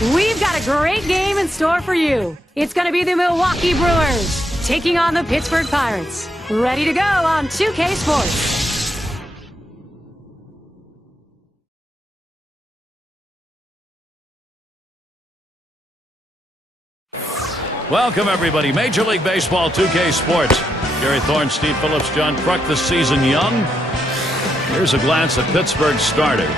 We've got a great game in store for you. It's going to be the Milwaukee Brewers taking on the Pittsburgh Pirates. Ready to go on 2K Sports. Welcome, everybody. Major League Baseball 2K Sports. Gary Thorne, Steve Phillips, John Kruk this season young. Here's a glance at Pittsburgh's starter.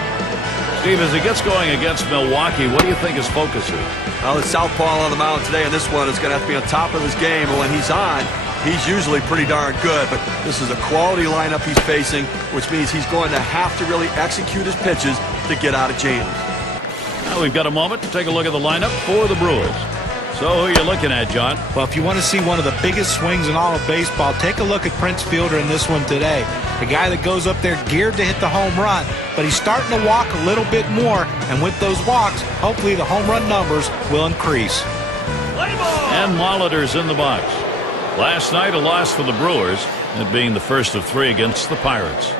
Steve, as he gets going against Milwaukee, what do you think his focus is? Well, the southpaw on the mound today in this one is going to have to be on top of his game. And when he's on, he's usually pretty darn good. But this is a quality lineup he's facing, which means he's going to have to really execute his pitches to get out of jams. Now we've got a moment to take a look at the lineup for the Brewers. So who are you looking at, John? Well, if you want to see one of the biggest swings in all of baseball, take a look at Prince Fielder in this one today. A guy that goes up there geared to hit the home run, but he's starting to walk a little bit more, and with those walks, hopefully the home run numbers will increase. And Molitor's in the box. Last night, a loss for the Brewers, it being the first of 3 against the Pirates.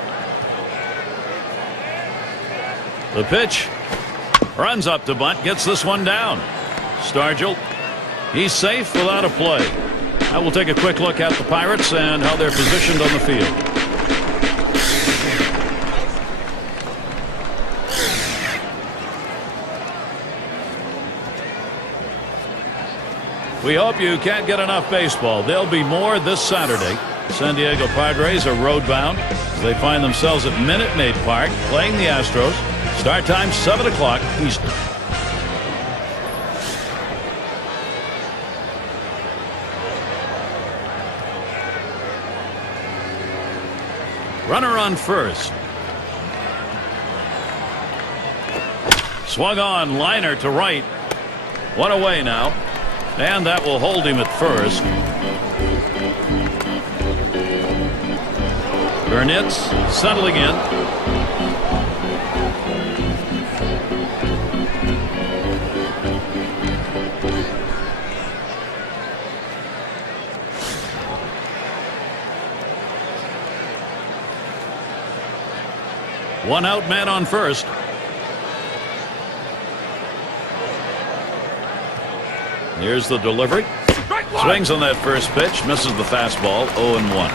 The pitch. Runs up to bunt, gets this one down. Stargell. He's safe without a play. Now we'll take a quick look at the Pirates and how they're positioned on the field. We hope you can't get enough baseball. There'll be more this Saturday. San Diego Padres are road-bound as they find themselves at Minute Maid Park playing the Astros. Start time 7 o'clock Eastern. Runner on first. Swung on, liner to right. One away now. And that will hold him at first. Burnett's settling in. One out, man on first. Here's the delivery. Swings on that first pitch, misses the fastball, 0-1.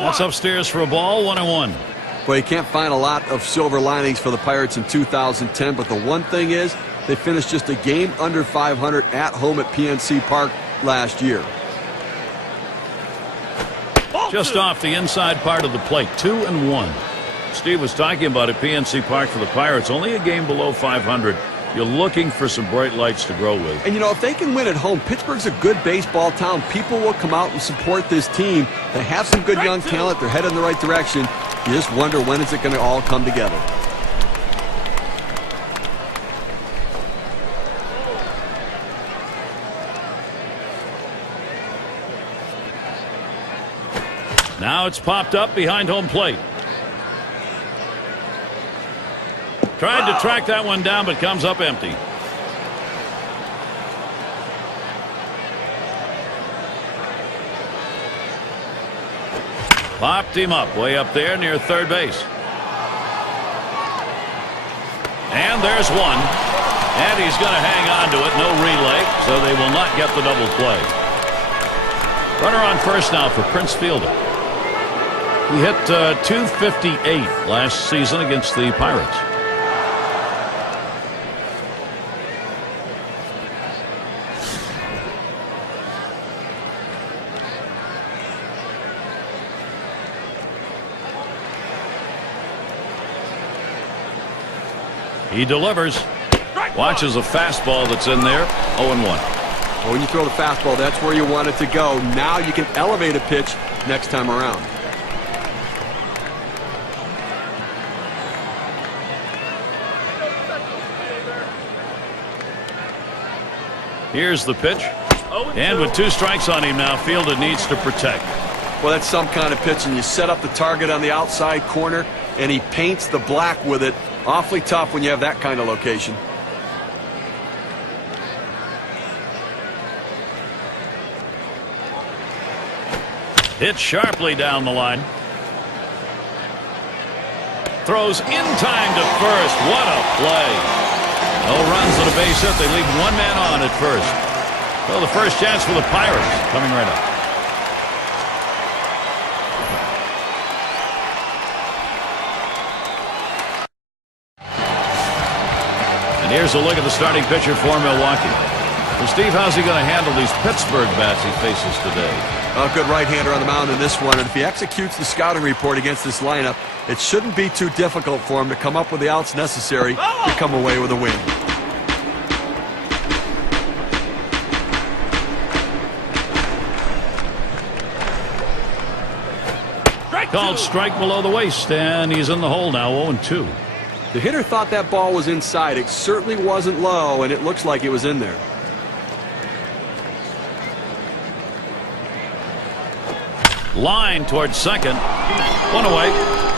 That's upstairs for a ball, 1-1. Well, you can't find a lot of silver linings for the Pirates in 2010, but the one thing is they finished just a game under 500 at home at PNC Park last year. Just off the inside part of the plate, 2-1. Steve was talking about at PNC Park for the Pirates, only a game below 500. You're looking for some bright lights to grow with. And, you know, if they can win at home, Pittsburgh's a good baseball town. People will come out and support this team. They have some good young talent. They're headed in the right direction. You just wonder, when is it going to all come together? Now it's popped up behind home plate. Tried to track that one down, but comes up empty. Popped him up way up there near third base. And there's one. And he's going to hang on to it. No relay, so they will not get the double play. Runner on first now for Prince Fielder. He hit .258 last season against the Pirates. He delivers. Watches a fastball that's in there. 0-1. Well, when you throw the fastball, that's where you want it to go. Now you can elevate a pitch next time around. Here's the pitch. And with 2 strikes on him now, Fielder needs to protect. Well, that's some kind of pitch, and you set up the target on the outside corner, and he paints the black with it. Awfully tough when you have that kind of location. Hit sharply down the line. Throws in time to first. What a play. No runs and a base hit. They leave one man on at first. Well, the first chance for the Pirates coming right up. And here's a look at the starting pitcher for Milwaukee. Well, Steve, how's he going to handle these Pittsburgh bats he faces today? A good right-hander on the mound in this one, and if he executes the scouting report against this lineup, it shouldn't be too difficult for him to come up with the outs necessary to come away with a win. Called strike below the waist, and he's in the hole now, 0-2. The hitter thought that ball was inside. It certainly wasn't low, and it looks like it was in there. Line towards second. One away.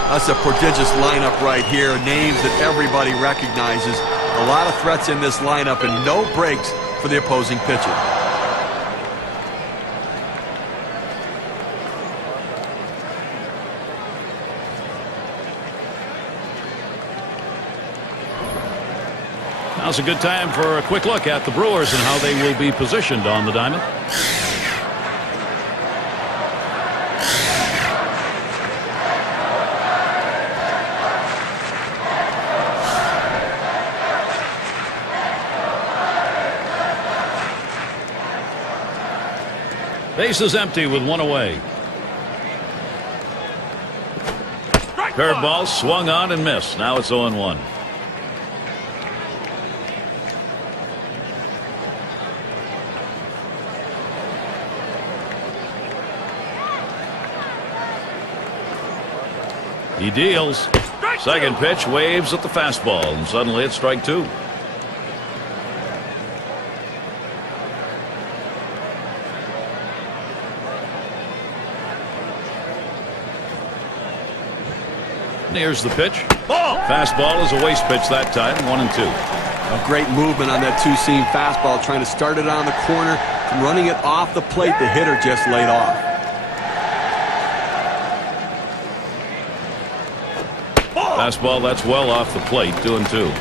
That's a prodigious lineup right here. Names that everybody recognizes. A lot of threats in this lineup and no breaks for the opposing pitcher. Now's a good time for a quick look at the Brewers and how they will be positioned on the diamond. Base is empty with one away. Curveball swung on and missed. Now it's 0-1. He deals. Second pitch, waves at the fastball, and suddenly it's strike two. Here's the pitch. Fastball is a waste pitch that time, 1-2. A great movement on that two-seam fastball, trying to start it on the corner, from running it off the plate. The hitter just laid off. Fastball that's well off the plate, 2-2.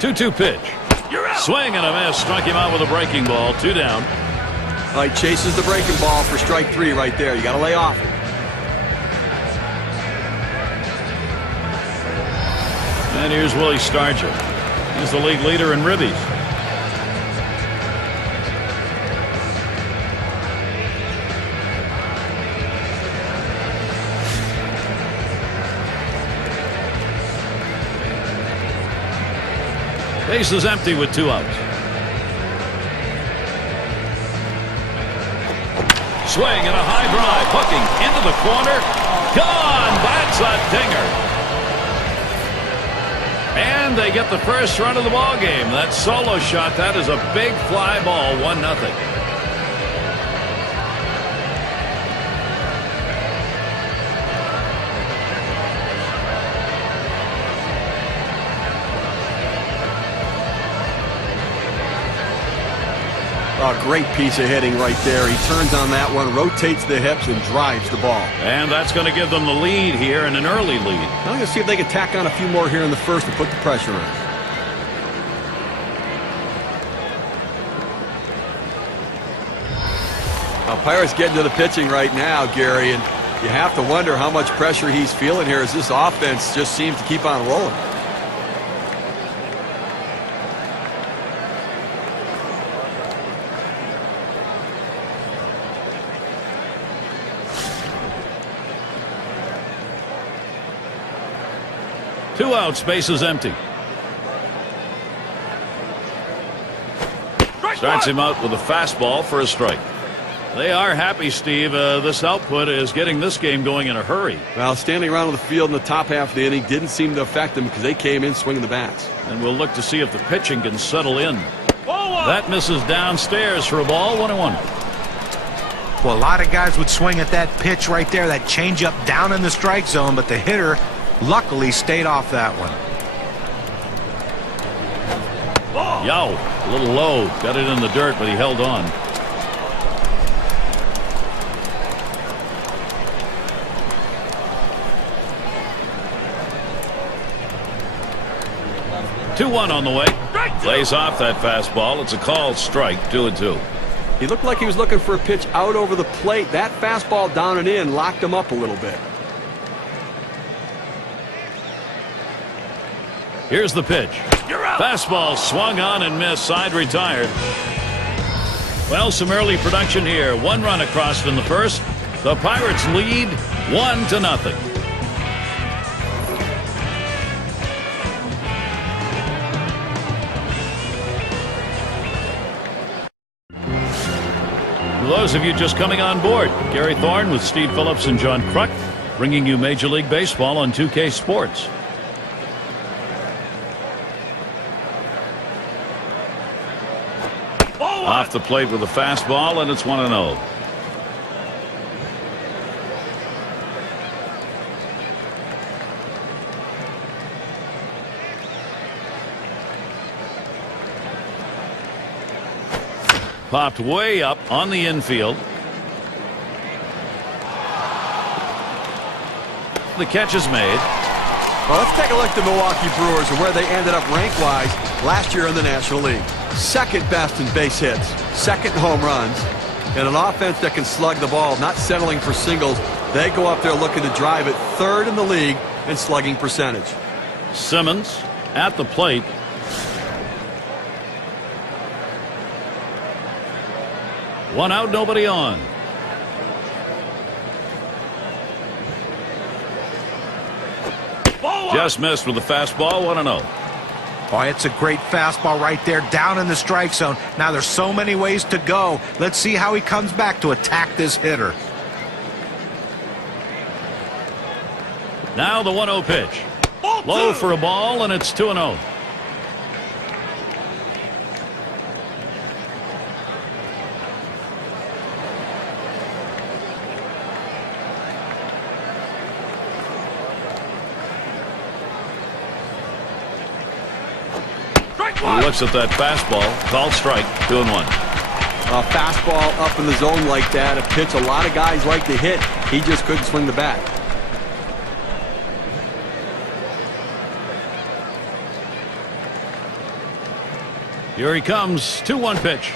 Two-two pitch. Swing and a miss. Struck him out with a breaking ball. 2 down. All right, chases the breaking ball for strike 3 right there. You got to lay off it. And here's Willie Stargell. He's the league leader in ribbies. Base is empty with 2 outs. Swing and a high drive, hooking into the corner. Gone! That's a dinger. And they get the first run of the ball game. That solo shot, that is a big fly ball, 1-0. A great piece of hitting right there. He turns on that one, rotates the hips, and drives the ball. And that's going to give them the lead here, and an early lead. I'm going to see if they can tack on a few more here in the first to put the pressure on. Now, Pirates getting to the pitching right now, Gary, and you have to wonder how much pressure he's feeling here as this offense just seems to keep on rolling. Two outs, base is empty. Starts him out with a fastball for a strike. They are happy, Steve. This output is getting this game going in a hurry. Well, standing around on the field in the top half of the inning didn't seem to affect them because they came in swinging the bats. And we'll look to see if the pitching can settle in. That misses downstairs for a ball, 1-1. Well, a lot of guys would swing at that pitch right there, that changeup down in the strike zone, but the hitter luckily stayed off that one. Yo, a little low. Got it in the dirt, but he held on. Two-one on the way. Lays off that fastball. It's a called strike. 2-2. He looked like he was looking for a pitch out over the plate. That fastball down and in locked him up a little bit. Here's the pitch. Fastball swung on and missed. Side retired. Well, some early production here. One run across in the first. The Pirates lead 1-0. For those of you just coming on board, Gary Thorne with Steve Phillips and John Kruk bringing you Major League Baseball on 2K Sports. Off the plate with a fastball, and it's 1-0. Popped way up on the infield. The catch is made. Well, let's take a look at the Milwaukee Brewers and where they ended up rank-wise last year in the National League. Second best in base hits, second in home runs, and an offense that can slug the ball, not settling for singles. They go up there looking to drive it, third in the league in slugging percentage. Simmons at the plate. One out, nobody on. Just missed with the fastball. 1-0. Oh, it's a great fastball right there down in the strike zone. Now there's so many ways to go. Let's see how he comes back to attack this hitter. Now the 1-0 pitch. Low for a ball, and it's 2-0. He looks at that fastball. Called strike. 2-1. A fastball up in the zone like that, a pitch a lot of guys like to hit. He just couldn't swing the bat. Here he comes. 2-1 pitch.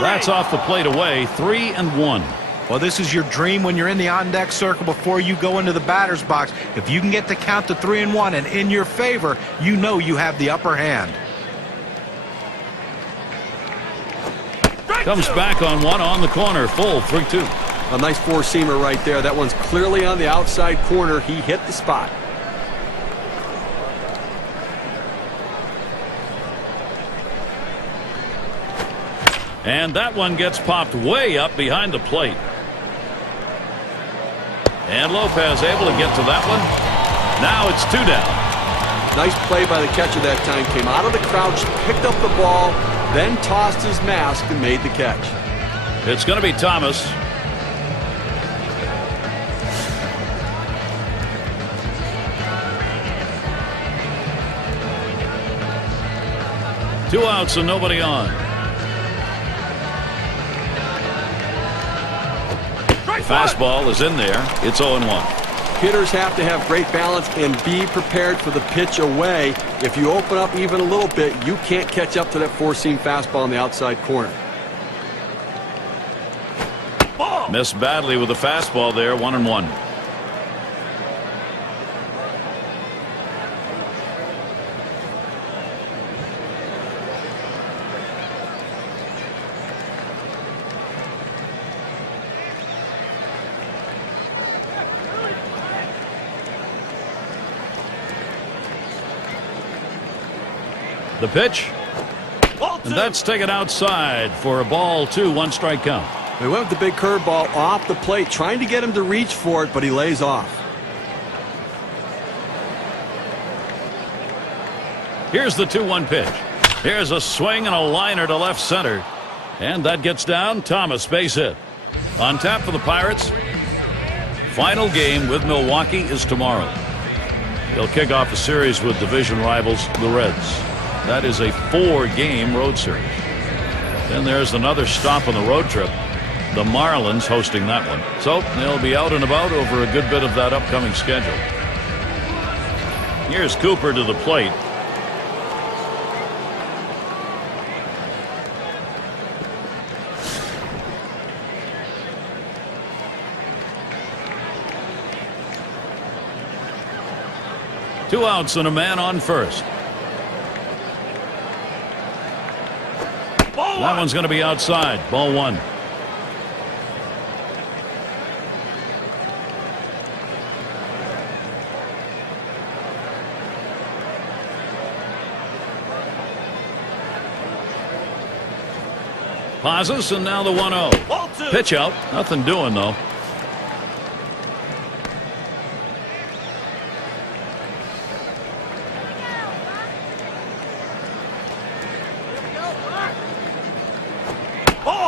That's off the plate away. 3-1. Well, this is your dream when you're in the on-deck circle before you go into the batter's box. If you can get the count to 3-1 and in your favor, you know you have the upper hand. Comes back on one on the corner. Full 3-2. A nice four-seamer right there. That one's clearly on the outside corner. He hit the spot. And that one gets popped way up behind the plate. And Lopez able to get to that one. Now it's 2 down. Nice play by the catcher that time. Came out of the crouch, picked up the ball, then tossed his mask and made the catch. It's going to be Thomas. Two outs and nobody on. Fastball is in there. It's 0-1. Hitters have to have great balance and be prepared for the pitch away. If you open up even a little bit, you can't catch up to that four-seam fastball on the outside corner. Missed badly with the fastball there. 1-1. The pitch, and that's taken outside for a ball 2, 1 strike count. They went with the big curveball off the plate, trying to get him to reach for it, but he lays off. Here's the 2-1 pitch. Here's a swing and a liner to left center, and that gets down. Thomas, base hit. On tap for the Pirates. Final game with Milwaukee is tomorrow. They'll kick off a series with division rivals, the Reds. That is a 4-game road series. Then there's another stop on the road trip. The Marlins hosting that one. So they'll be out and about over a good bit of that upcoming schedule. Here's Cooper to the plate. Two outs and a man on first. That one's going to be outside. Ball 1. Pauses, and now the 1-0. Pitch out. Nothing doing, though.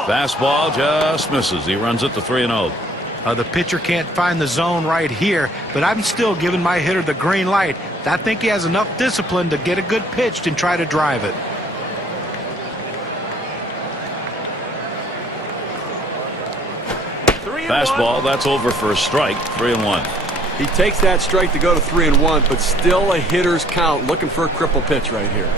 Fastball just misses. He runs it to 3-0. The pitcher can't find the zone right here, but I'm still giving my hitter the green light. I think he has enough discipline to get a good pitch and try to drive it. Fastball, that's over for a strike. 3-1. He takes that strike to go to 3-1, but still a hitter's count, looking for a cripple pitch right here.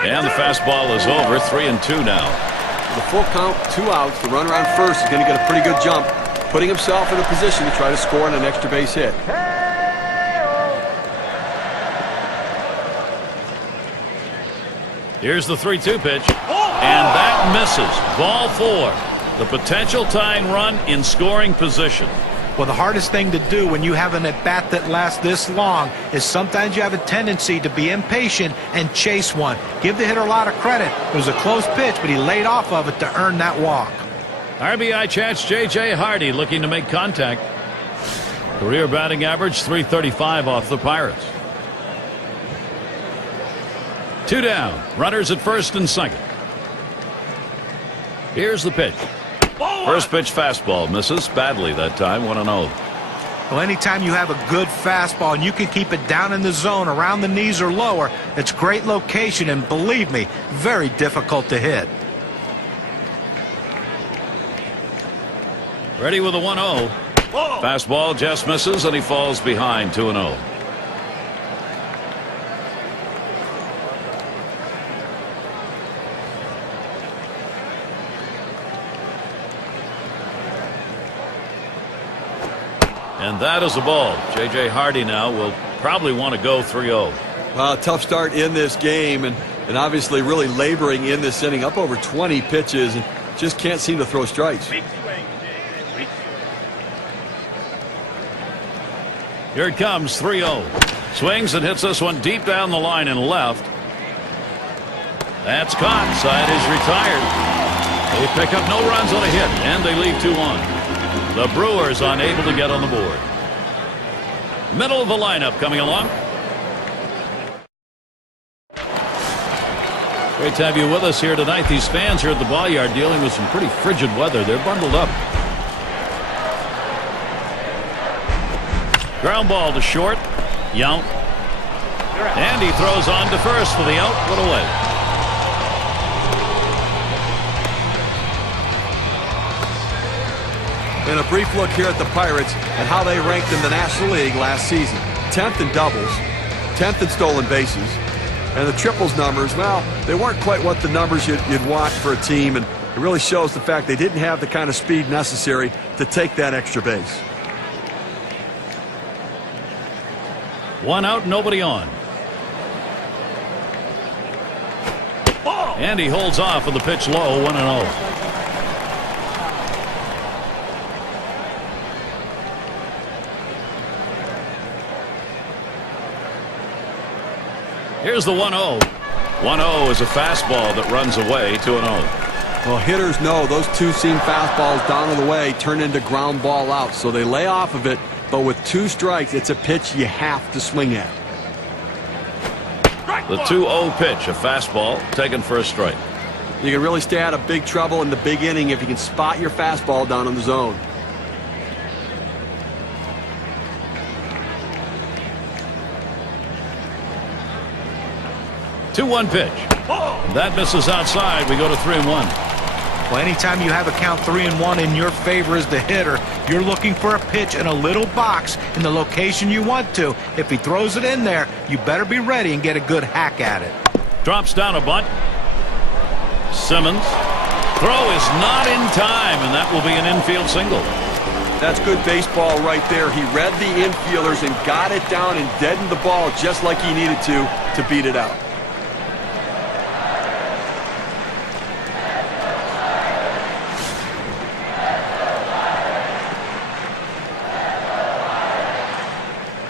And the fastball is over. 3-2 now. The full count, 2 outs. The runner on first is going to get a pretty good jump, putting himself in a position to try to score on an extra base hit. Here's the 3-2 pitch. And that misses. Ball 4. The potential tying run in scoring position. Well, the hardest thing to do when you have an at-bat that lasts this long is sometimes you have a tendency to be impatient and chase one. Give the hitter a lot of credit. It was a close pitch, but he laid off of it to earn that walk. RBI chats J.J. Hardy looking to make contact. Career batting average .335 off the Pirates. 2 down. Runners at first and second. Here's the pitch. First pitch fastball misses badly that time. 1-0. Well, anytime you have a good fastball and you can keep it down in the zone around the knees or lower, it's great location and, believe me, very difficult to hit. Ready with a 1-0. Fastball just misses and he falls behind. 2-0. And that is a ball. J.J. Hardy now will probably want to go 3-0. Tough start in this game, and obviously really laboring in this inning. Up over 20 pitches and just can't seem to throw strikes. Here it comes. 3-0. Swings and hits this one deep down the line and left. That's caught. Side is retired. They pick up no runs on a hit, and they leave 2 on. The Brewers unable to get on the board. Middle of the lineup coming along. Great to have you with us here tonight. These fans here at the ball yard dealing with some pretty frigid weather. They're bundled up. Ground ball to short. Yount. And he throws on to first for the out. Put away. And a brief look here at the Pirates and how they ranked in the National League last season. 10th in doubles, 10th in stolen bases, and the triples numbers, well, they weren't quite what the numbers you'd want for a team, and it really shows the fact they didn't have the kind of speed necessary to take that extra base. 1 out, nobody on. And he holds off with the pitch low. 1-0. Here's the 1-0. 1-0 is a fastball that runs away. 2-0. Well, hitters know those two-seam fastballs down and away turn into ground ball outs, so they lay off of it but with 2 strikes, it's a pitch you have to swing at. The 2-0 pitch, a fastball taken for a strike. You can really stay out of big trouble in the big inning if you can spot your fastball down in the zone. The 2-1 pitch. That misses outside. We go to 3-1. Well, anytime you have a count 3-1 in your favor as the hitter, you're looking for a pitch in a little box in the location you want to. If he throws it in there, you better be ready and get a good hack at it. Drops down a bunt. Simmons. Throw is not in time, and that will be an infield single. That's good baseball right there. He read the infielders and got it down and deadened the ball just like he needed to beat it out.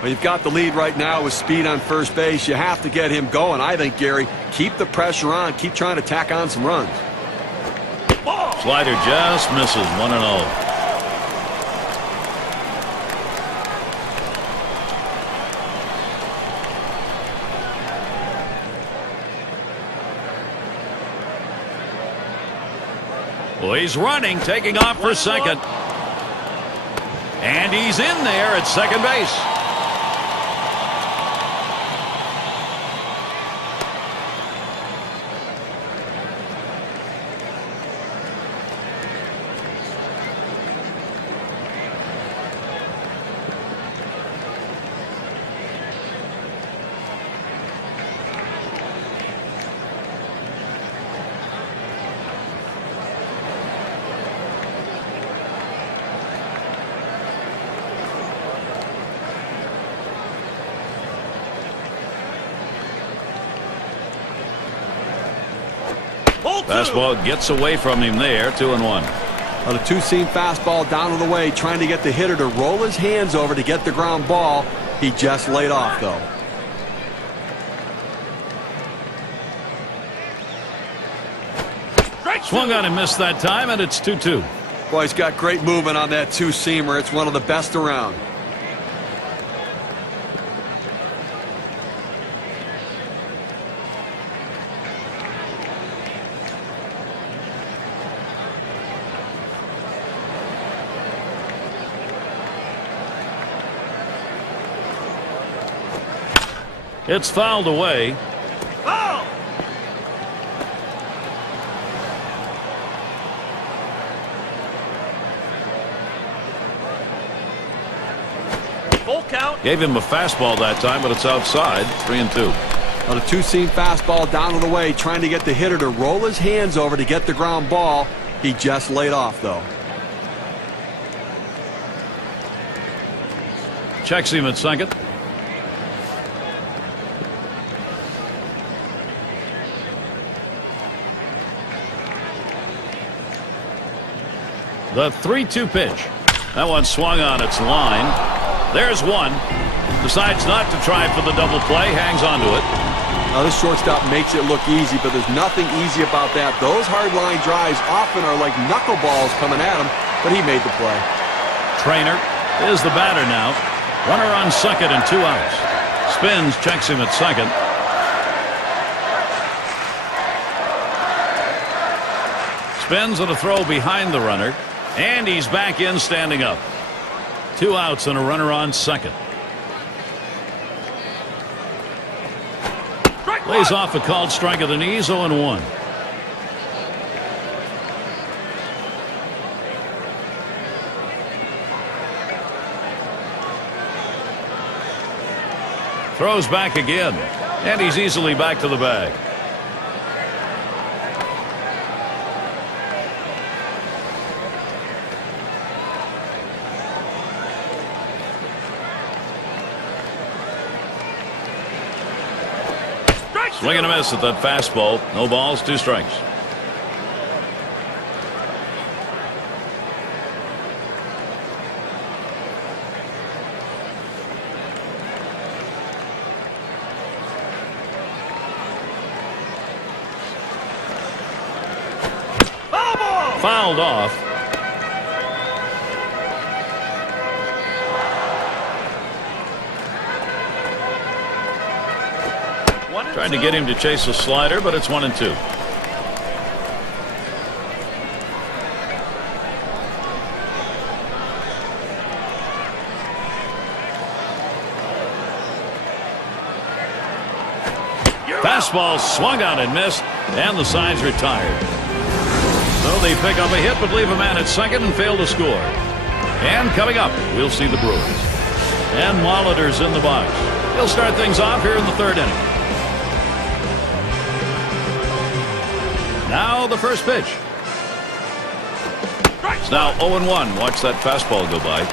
Well, you've got the lead right now with speed on first base. You have to get him going, I think, Gary. Keep the pressure on. Keep trying to tack on some runs. Slider just misses. 1-0. Well, he's running, taking off for second. And he's in there at second base. Fastball gets away from him there. 2-1. Well, the 2-seam fastball down to the way, trying to get the hitter to roll his hands over to get the ground ball. He just laid off, though. Swung on and missed that time, and it's 2-2. Boy, he's got great movement on that 2-seamer. It's one of the best around. It's fouled away. Foul! Full count. Gave him a fastball that time, but it's outside. 3-2. Well, the 2-seam fastball down to the way, trying to get the hitter to roll his hands over to get the ground ball. He just laid off, though. Checks him at second. The 3-2 pitch. That one swung on its line. There's one. Decides not to try for the double play. Hangs on to it. Now, this shortstop makes it look easy, but there's nothing easy about that. Those hard line drives often are like knuckleballs coming at him, but he made the play. Trainer is the batter now. Runner on second and 2 outs. Spins, checks him at second. Spins on a throw behind the runner. And he's back in, standing up. 2 outs and a runner on second. Lays off a called strike of the knees. 0-1. Throws back again. And he's easily back to the bag. Swing and a miss at that fastball. No balls, 2 strikes. Fouled off. Trying to get him to chase a slider, but it's 1-2. Fastball swung on and missed, and the side's retired. So they pick up a hit, but leave a man at second and fail to score. And coming up, we'll see the Brewers. And Molitor's in the box. He'll start things off here in the third inning. Now the first pitch. It's now 0-1. Watch that fastball go by.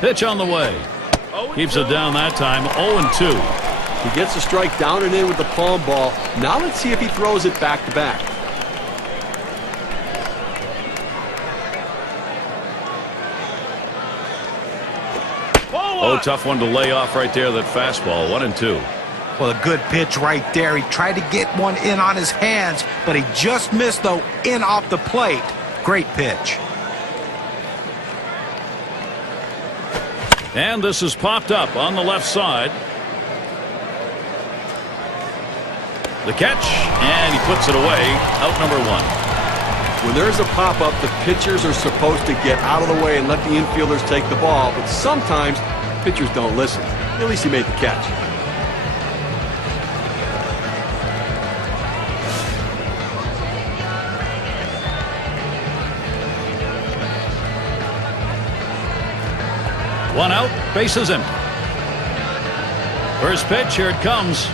Pitch on the way. Keeps it down that time. 0-2. He gets a strike down and in with the palm ball. Now let's see if he throws it back to back. Oh, tough one to lay off right there, that fastball. 1-2. Well, a good pitch right there. He tried to get one in on his hands, but he just missed, though, in off the plate. Great pitch. And this is popped up on the left side. The catch, and he puts it away. Out number 1. When there's a pop-up, the pitchers are supposed to get out of the way and let the infielders take the ball, but sometimes pitchers don't listen. At least he made the catch. One out, bases empty. First pitch, here it comes.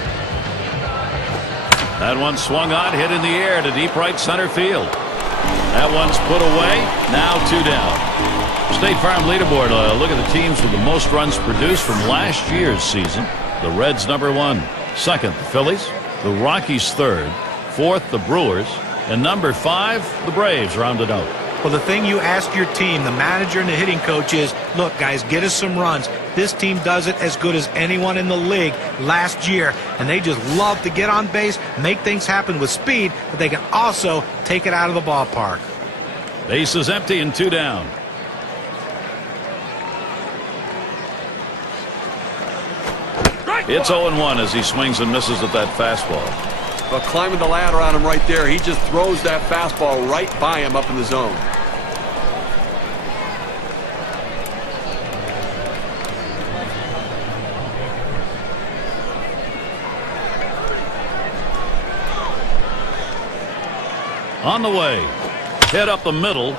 That one swung on, hit in the air to deep right center field. That one's put away. Now 2 down. State Farm leaderboard. Look at the teams with the most runs produced from last year's season. The Reds number 1. Second, the Phillies. The Rockies third. Fourth, the Brewers. And number 5, the Braves rounded out. Well, the thing you ask your team, the manager and the hitting coach, is, look, guys, get us some runs. This team does it as good as anyone in the league last year, and they just love to get on base, make things happen with speed, but they can also take it out of the ballpark. Base is empty and 2 down. It's 0-1 as he swings and misses at that fastball. But climbing the ladder on him right there, he just throws that fastball right by him up in the zone. On the way. Hit up the middle.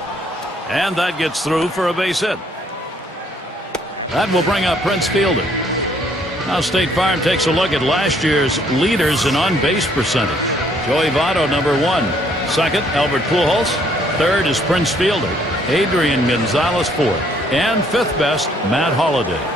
And that gets through for a base hit. That will bring up Prince Fielder. Now State Farm takes a look at last year's leaders in on-base percentage. Joey Votto, number 1. Second, Albert Pujols. Third is Prince Fielder. Adrian Gonzalez, fourth. And fifth best, Matt Holliday.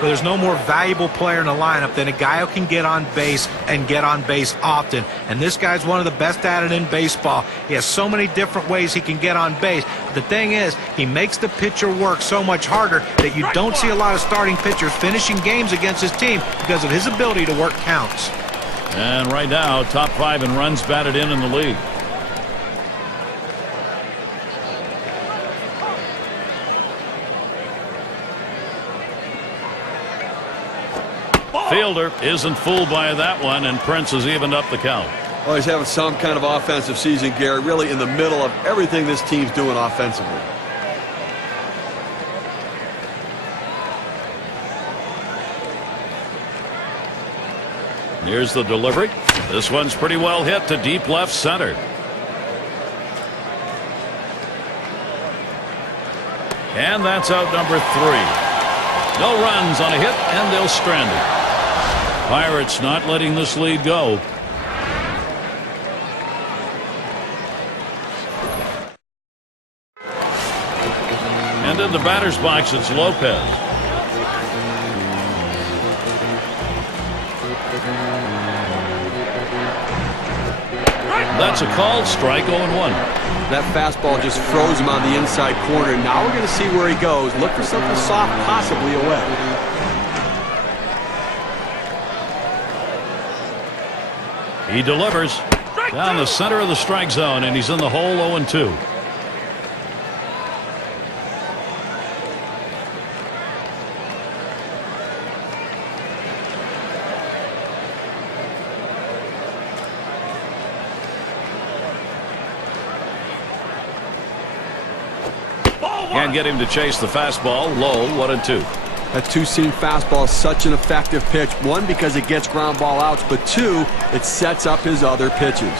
But there's no more valuable player in the lineup than a guy who can get on base and get on base often. And this guy's one of the best at it in baseball. He has so many different ways he can get on base. But the thing is, he makes the pitcher work so much harder that you don't see a lot of starting pitchers finishing games against his team because of his ability to work counts. And right now, top 5 in runs batted in the league. Fielder isn't fooled by that one, and Prince has evened up the count. Well, he's having some kind of offensive season, Gary, really in the middle of everything this team's doing offensively. Here's the delivery. This one's pretty well hit to deep left center. And that's out number 3. No runs on a hit, and they'll strand it. Pirates not letting this lead go. And in the batter's box, it's Lopez. That's a called strike. 0-1. That fastball just froze him on the inside corner. Now we're going to see where he goes. Look for something soft, possibly away. He delivers down the center of the strike zone, and he's in the hole 0-2. Can't get him to chase the fastball. Low, 1-2. That two-seam fastball is such an effective pitch. One, because it gets ground ball outs, but two, it sets up his other pitches.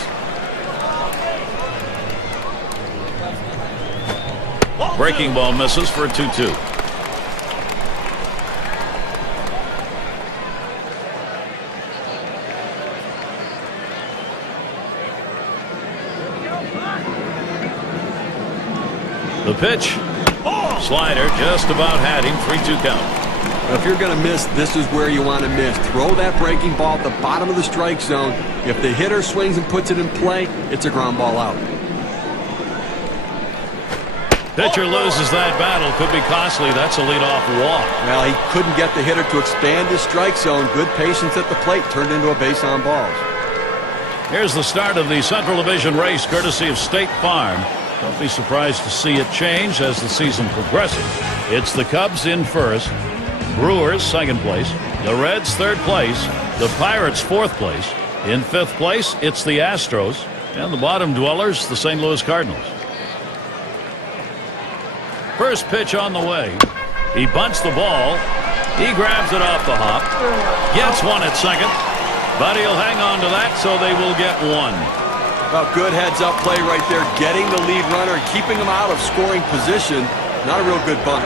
Breaking ball misses for a 2-2. The pitch. Slider just about had him. 3-2 count. Now, if you're going to miss, this is where you want to miss. Throw that breaking ball at the bottom of the strike zone. If the hitter swings and puts it in play, it's a ground ball out. Pitcher loses that battle. Could be costly. That's a leadoff walk. Well, he couldn't get the hitter to expand his strike zone. Good patience at the plate turned into a base on balls. Here's the start of the Central Division race, courtesy of State Farm. Don't be surprised to see it change as the season progresses. It's the Cubs in first, Brewers second place, the Reds third place, the Pirates fourth place. In fifth place, it's the Astros, and the bottom dwellers, the St. Louis Cardinals. First pitch on the way. He bunts the ball. He grabs it off the hop. Gets one at second, but he'll hang on to that, so they will get one. Well, good heads-up play right there, getting the lead runner and keeping him out of scoring position. Not a real good bunt.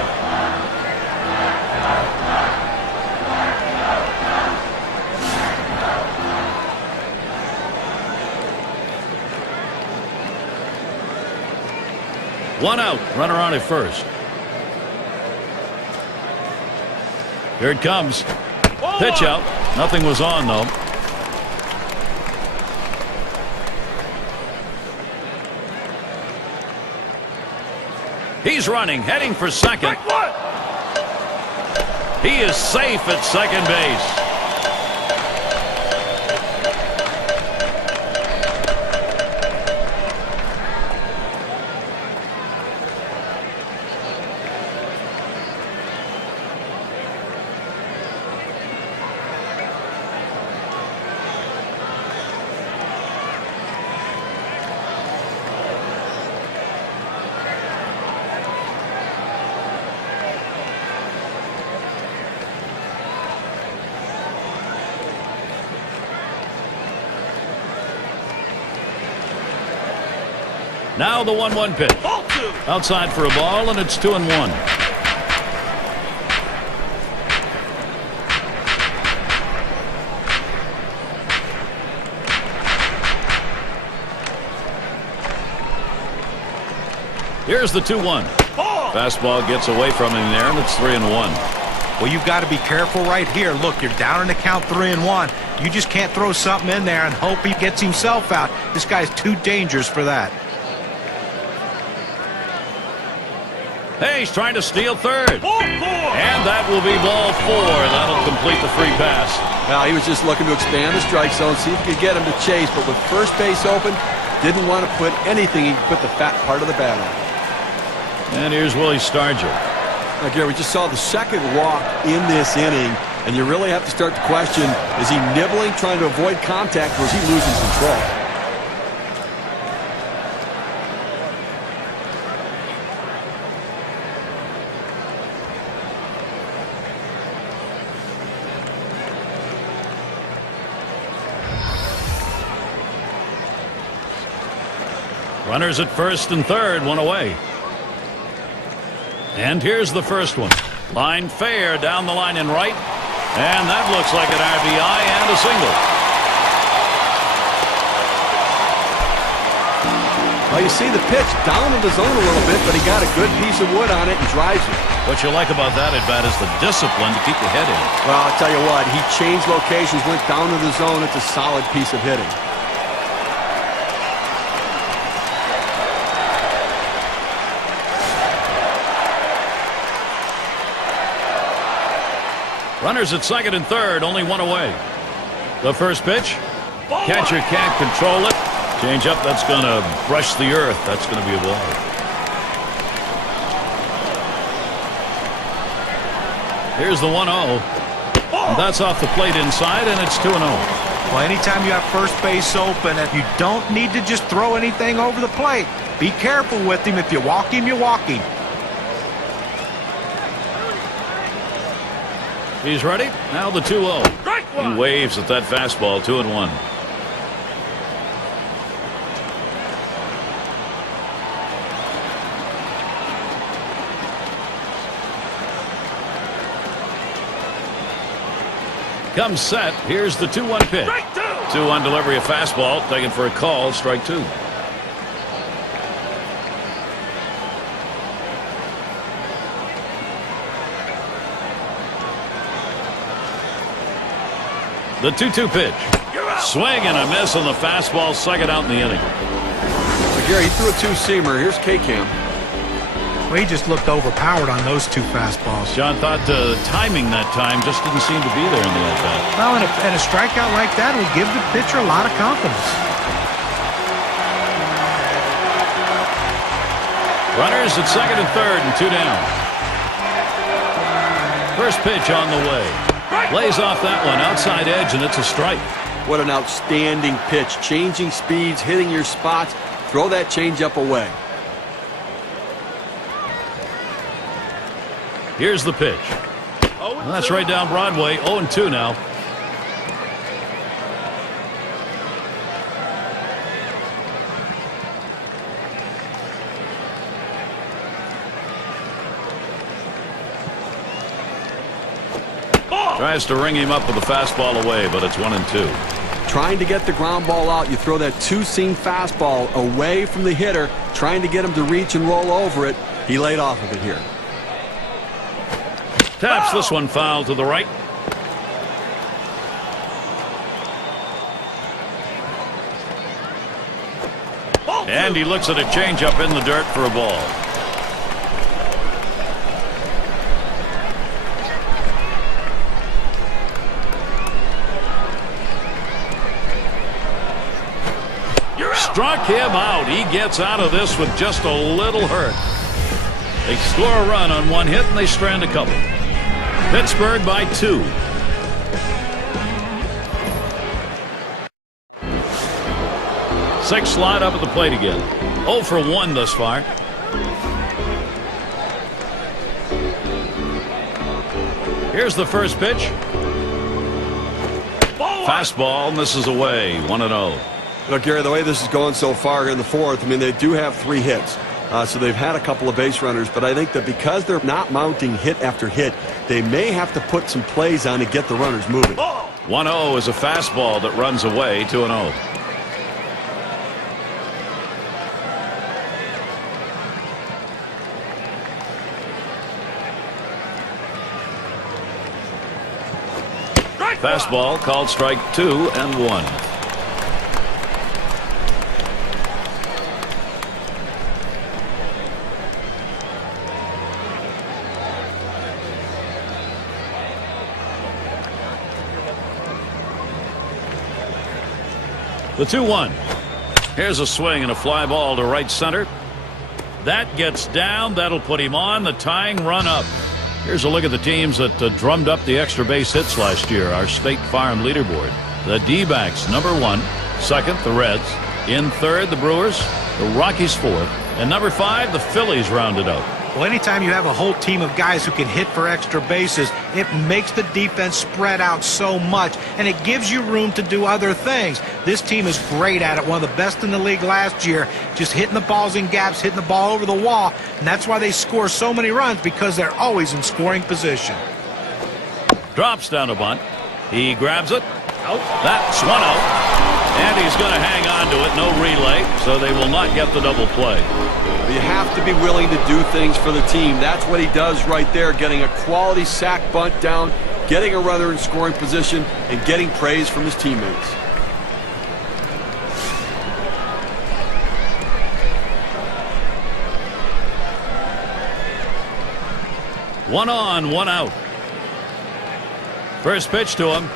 One out, runner on at first. Here it comes. Pitch out. Nothing was on, though. He's running, heading for second. He is safe at second base. Now the 1-1 pitch. Outside for a ball, and it's 2-1. Here's the 2-1. Fastball gets away from him there, and it's 3-1. Well, you've got to be careful right here. Look, you're down in the count 3-1. You just can't throw something in there and hope he gets himself out. This guy's too dangerous for that. Hey, he's trying to steal third. And that will be ball 4. That'll complete the free pass. Well, he was just looking to expand the strike zone, see if he could get him to chase, but with first base open, didn't want to put anything he could put the fat part of the bat on. And here's Willie Stargell. Now, Gary, we just saw the second walk in this inning, and you really have to start to question, is he nibbling, trying to avoid contact, or is he losing control? Runners at first and third, one away. And here's the first one. Line fair down the line and right. And that looks like an RBI and a single. Well, you see the pitch down in the zone a little bit, but he got a good piece of wood on it and drives it. What you like about that at bat is the discipline to keep your head in. Well, I'll tell you what, he changed locations, went down to the zone. It's a solid piece of hitting. Runners at second and third, only one away. The first pitch, Catcher can't control it. Change up, that's going to brush the earth. That's going to be a ball. Here's the 1-0. That's off the plate inside, and it's 2-0. Well, anytime you have first base open, you don't need to just throw anything over the plate. Be careful with him. If you walk him, you walk him. He's ready. Now the 2-0. He waves at that fastball. 2-1. Comes set. Here's the 2-1 pitch. 2-1 delivery, a fastball. Taken for a call. Strike 2. The 2-2 pitch. Swing and a miss on the fastball. Second out in the inning. So Gary, he threw a two-seamer. Here's K-Cam. Well, he just looked overpowered on those two fastballs. John thought timing that time just didn't seem to be there in the at-bat. Well, and a strikeout like that will give the pitcher a lot of confidence. Runners at second and third and 2 down. First pitch on the way. Lays off that one, outside edge, and it's a strike. What an outstanding pitch. Changing speeds, hitting your spots. Throw that changeup away. Here's the pitch. And that's right down Broadway. 0-2 now. Tries to ring him up with a fastball away, but it's 1-2. Trying to get the ground ball out. You throw that two-seam fastball away from the hitter, trying to get him to reach and roll over it. He laid off of it here. Taps this one foul to the right. And he looks at a changeup in the dirt for a ball. Struck him out. He gets out of this with just a little hurt. They score a run on one hit and they strand a couple. Pittsburgh by 2. Six slide up at the plate again. 0 for 1 thus far. Here's the first pitch. Fastball, and this is away. 1-0. Look, Gary, the way this is going so far here in the fourth, I mean, they do have 3 hits. So they've had a couple of base runners, but I think that because they're not mounting hit after hit, they may have to put some plays on to get the runners moving. 1-0 is a fastball that runs away. 2-0. Fastball called strike 2 and 1. The 2-1. Here's a swing and a fly ball to right center. That gets down. That'll put him on the tying run up. Here's a look at the teams that drummed up the extra base hits last year. Our State Farm leaderboard. The D-backs, number 1. Second, the Reds. In third, the Brewers. The Rockies, fourth. And number 5, the Phillies rounded out. Well, anytime you have a whole team of guys who can hit for extra bases, it makes the defense spread out so much, and it gives you room to do other things. This team is great at it, one of the best in the league last year, just hitting the balls in gaps, hitting the ball over the wall, and that's why they score so many runs, because they're always in scoring position. Drops down a bunt. He grabs it. Out. That's 1 out. And he's going to hang on to it. No relay, so they will not get the double play. You have to be willing to do things for the team. That's what he does right there, getting a quality sac bunt down, getting a runner in scoring position, and getting praise from his teammates. One on, one out. First pitch to him.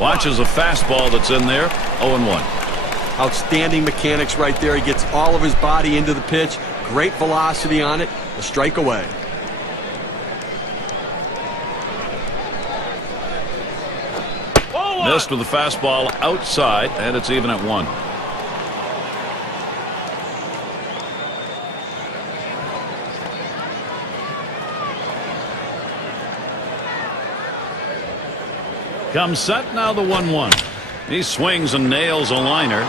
Watches a fastball that's in there. 0-1. Outstanding mechanics right there. He gets all of his body into the pitch. Great velocity on it. A strike away. Missed with the fastball outside, and it's even at 1. Comes set, now the 1-1. He swings and nails a liner,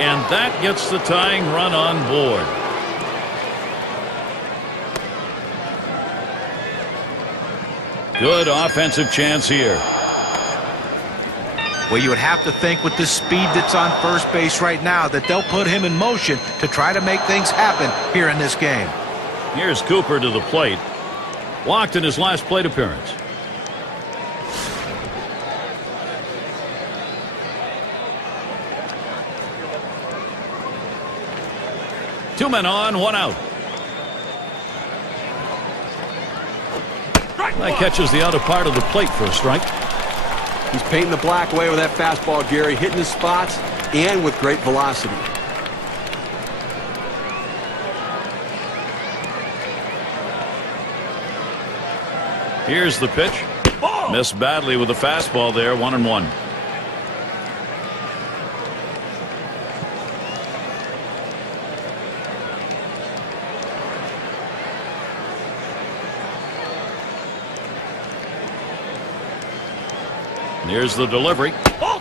and that gets the tying run on board. Good offensive chance here. Well, you would have to think with the speed that's on first base right now that they'll put him in motion to try to make things happen here in this game. Here's Cooper to the plate. Walked in his last plate appearance. Two men on, one out. That catches the outer part of the plate for a strike. He's painting the black away with that fastball, Gary, hitting his spots and with great velocity. Here's the pitch. Missed badly with the fastball there. 1-1. Here's the delivery.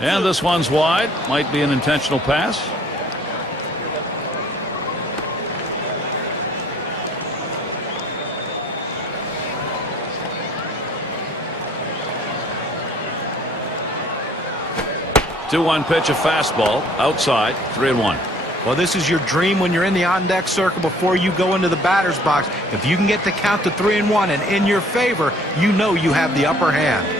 And this one's wide. Might be an intentional pass. Two-one pitch, a fastball outside. 3-1. Well, this is your dream when you're in the on-deck circle before you go into the batter's box. If you can get the count to 3-1 and in your favor, you know you have the upper hand.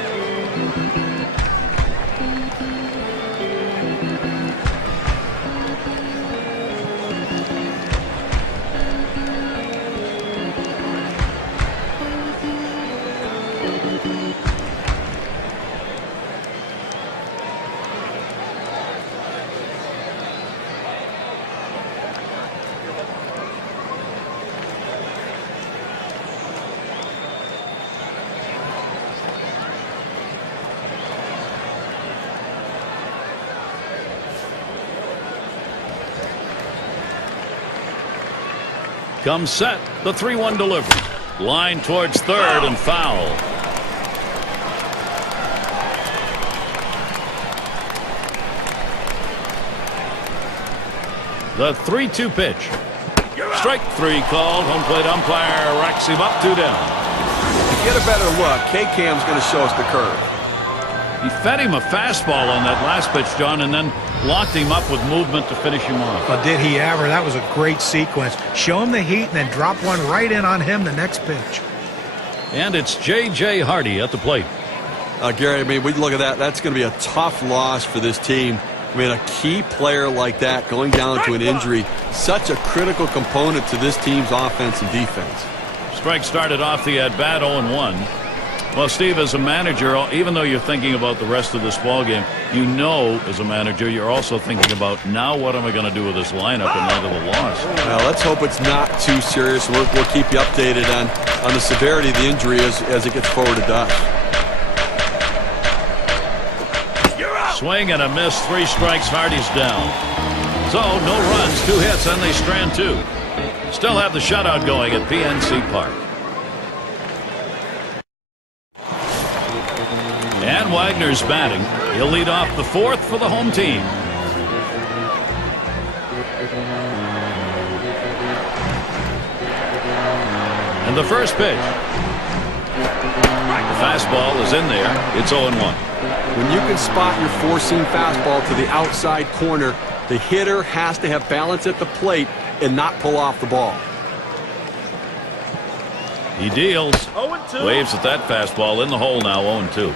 Comes set, the 3-1 delivery. Line towards third and foul. The 3-2 pitch. Strike three called. Home plate umpire racks him up, 2 down. To get a better look, K-Cam's going to show us the curve. He fed him a fastball on that last pitch, John, and then locked him up with movement to finish him off. But did he ever? That was a great sequence. Show him the heat and then drop one right in on him the next pitch. And it's J.J. Hardy at the plate. Gary, I mean, we look at that. That's going to be a tough loss for this team. I mean, a key player like that going down to an injury, such a critical component to this team's offense and defense. Strike started off the at-bat 0-1. Well, Steve, as a manager, even though you're thinking about the rest of this ball game, you know as a manager you're also thinking about, now what am I going to do with this lineup in light of the loss? Well, let's hope it's not too serious. We'll keep you updated on the severity of the injury as it gets forwarded to us. Swing and a miss, 3 strikes, Hardy's down. So no runs, 2 hits, and they strand 2. Still have the shutout going at PNC Park. And Wagner's batting. He'll lead off the 4th for the home team. And the first pitch. The fastball is in there. It's 0-1. When you can spot your four-seam fastball to the outside corner, the hitter has to have balance at the plate and not pull off the ball. He deals. 0-2. Waves at that fastball in the hole now. 0-2.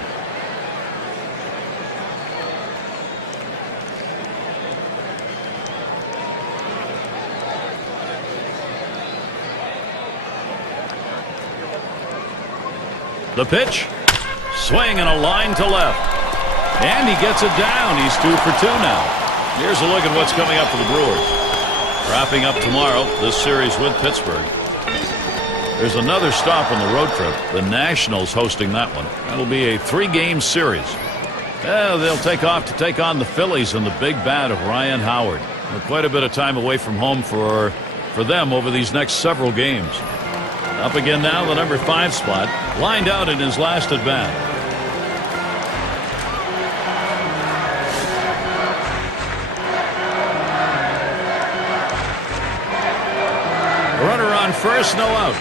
The pitch. Swing and a line to left. And he gets it down. He's 2 for 2 now. Here's a look at what's coming up for the Brewers. Wrapping up tomorrow this series with Pittsburgh. There's another stop on the road trip. The Nationals hosting that one. That'll be a 3-game series. They'll take off to take on the Phillies and the big bat of Ryan Howard. Quite a bit of time away from home for them over these next several games. Up again now, the number 5 spot. Lined out in his last at bat. Runner on first, no out.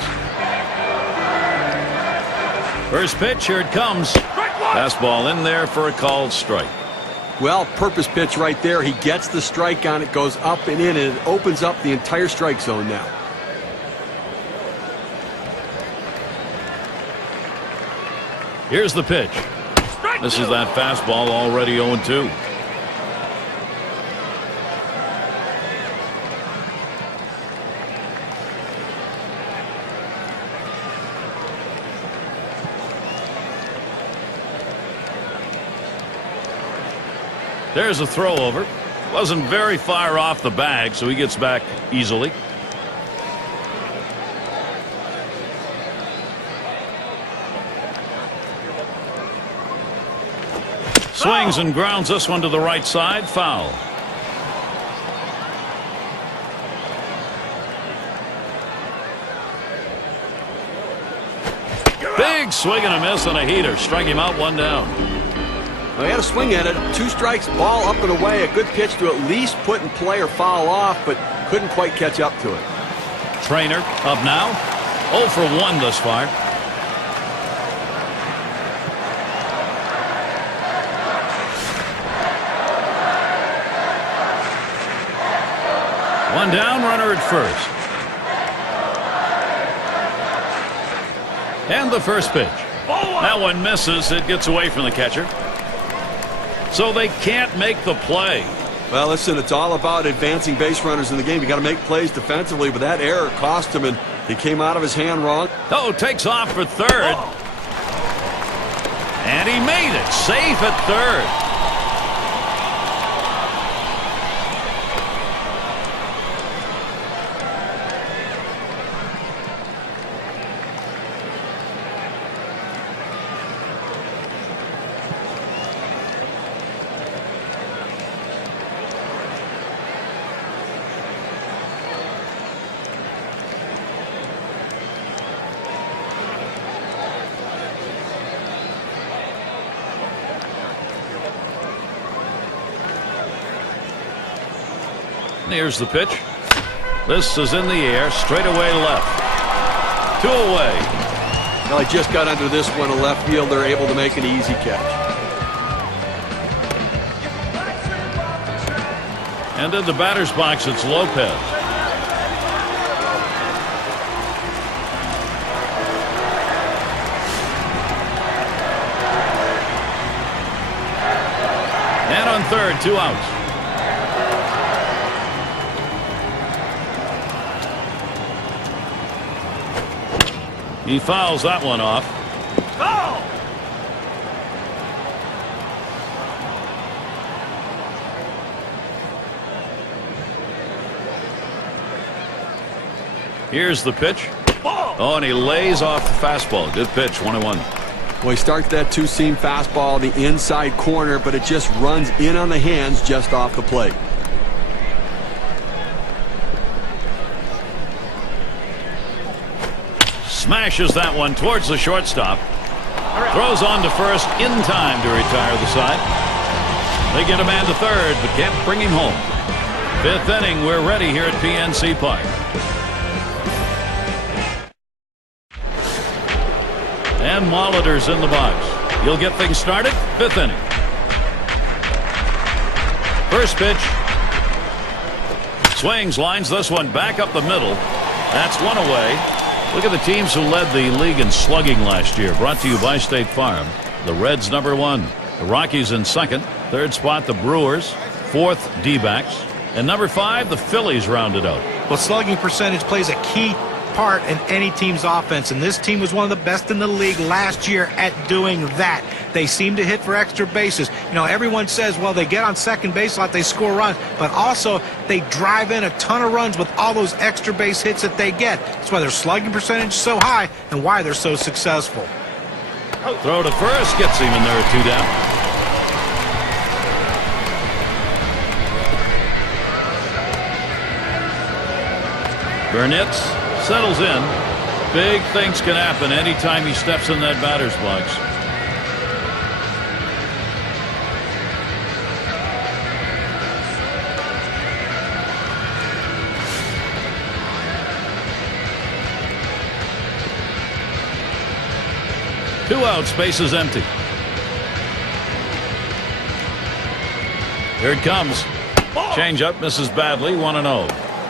First pitch, here it comes. Fastball in there for a called strike. Well, purpose pitch right there. He gets the strike on it, goes up and in, and it opens up the entire strike zone now. Here's the pitch. This is that fastball, already 0-2. There's a throw over. Wasn't very far off the bag, so he gets back easily. Swings and grounds this one to the right side. Foul. Big swing and a miss on a heater. Strike him out, 1 down. Well, he had a swing at it. 2 strikes, ball up and away. A good pitch to at least put in play or foul off, but couldn't quite catch up to it. Trainer up now. 0 for 1 thus far. One down, runner at first. And the first pitch. That one misses. It gets away from the catcher. So they can't make the play. Well, listen, it's all about advancing base runners in the game. You got to make plays defensively, but that error cost him, and he came out of his hand wrong. Oh, takes off for third. And he made it. Safe at third. Here's the pitch. This is in the air, straight away left. 2 away. Well, he just got under this one to left field. They're able to make an easy catch. And in the batter's box, it's Lopez. And on third, 2 outs. He fouls that one off. Foul! Here's the pitch. Ball! Oh, and he lays off the fastball. Good pitch, 1-1. Well, he starts that 2-seam fastball, the inside corner, but it just runs in on the hands just off the plate. Smashes that one towards the shortstop. Throws on to first in time to retire the side. They get a man to third, but can't bring him home. 5th inning, we're ready here at PNC Park. And Molitor's in the box. He'll get things started. 5th inning. First pitch. Swings, lines this one back up the middle. That's 1 away. Look at the teams who led the league in slugging last year. Brought to you by State Farm. The Reds number 1. The Rockies in 2nd. 3rd spot, the Brewers. 4th, D-backs. And number 5, the Phillies rounded out. Well, slugging percentage plays a key part in any team's offense, and this team was one of the best in the league last year at doing that. They seem to hit for extra bases. You know, everyone says, well, they get on second base a lot, they score runs, but also they drive in a ton of runs with all those extra base hits that they get. That's why their slugging percentage is so high and why they're so successful. Throw to first gets him, and there are 2 down. Burnett settles in. Big things can happen anytime he steps in that batter's box. Two out, space is empty. Here it comes. Changeup misses badly, 1-0.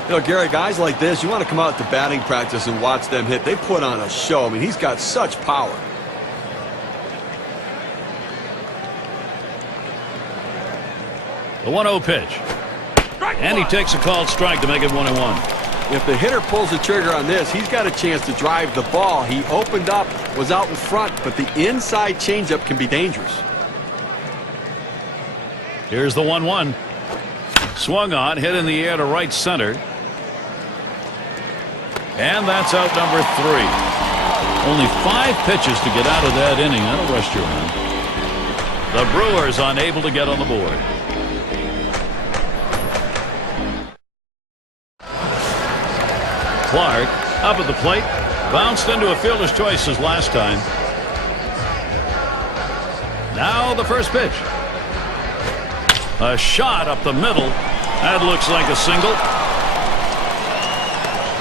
You know, Gary, guys like this, you want to come out to batting practice and watch them hit. They put on a show. I mean, he's got such power. The 1-0 pitch. And he takes a called strike to make it 1-1. If the hitter pulls the trigger on this, he's got a chance to drive the ball. He opened up, was out in front, but the inside changeup can be dangerous. Here's the 1-1. Swung on, hit in the air to right center. And that's out number 3. Only 5 pitches to get out of that inning. That'll rest your man. The Brewers unable to get on the board. Clark up at the plate. Bounced into a fielder's choice as last time. Now the first pitch. A shot up the middle. That looks like a single.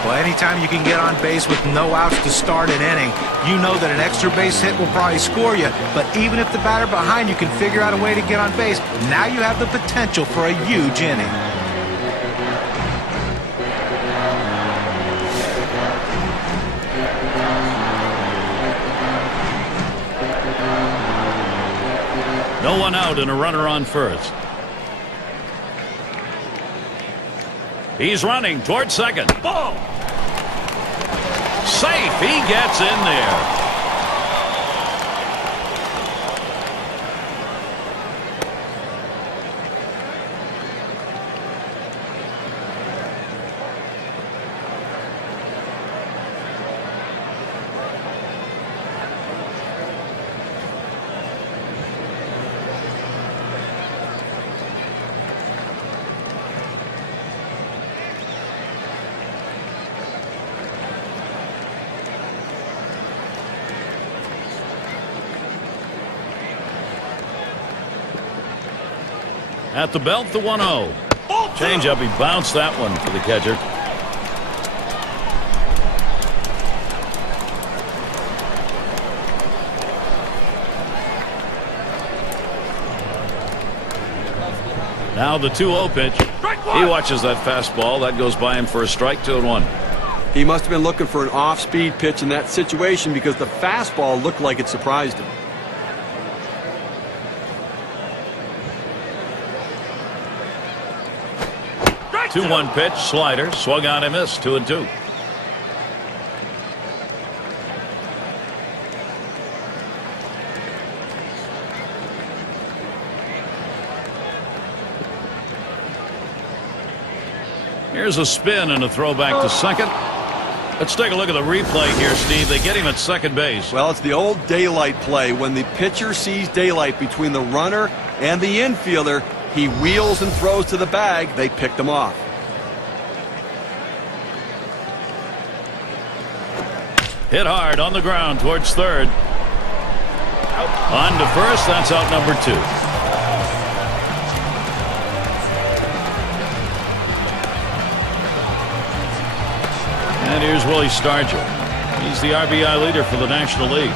Well, anytime you can get on base with no outs to start an inning, you know that an extra base hit will probably score you. But even if the batter behind you can figure out a way to get on base, now you have the potential for a huge inning. No one out and a runner on first. He's running toward second. Ball. Safe. He gets in there. At the belt, the 1-0. Changeup, he bounced that one for the catcher. Now the 2-0 pitch. He watches that fastball. That goes by him for a strike, 2-1. He must have been looking for an off-speed pitch in that situation because the fastball looked like it surprised him. 2-1 pitch, slider, swung on and missed, 2-2. Here's a spin and a throw back to second. Let's take a look at the replay here, Steve. They get him at second base. Well, it's the old daylight play. When the pitcher sees daylight between the runner and the infielder, he wheels and throws to the bag. They picked him off. Hit hard on the ground towards third. On to first. That's out number 2. And here's Willie Stargell. He's the RBI leader for the National League.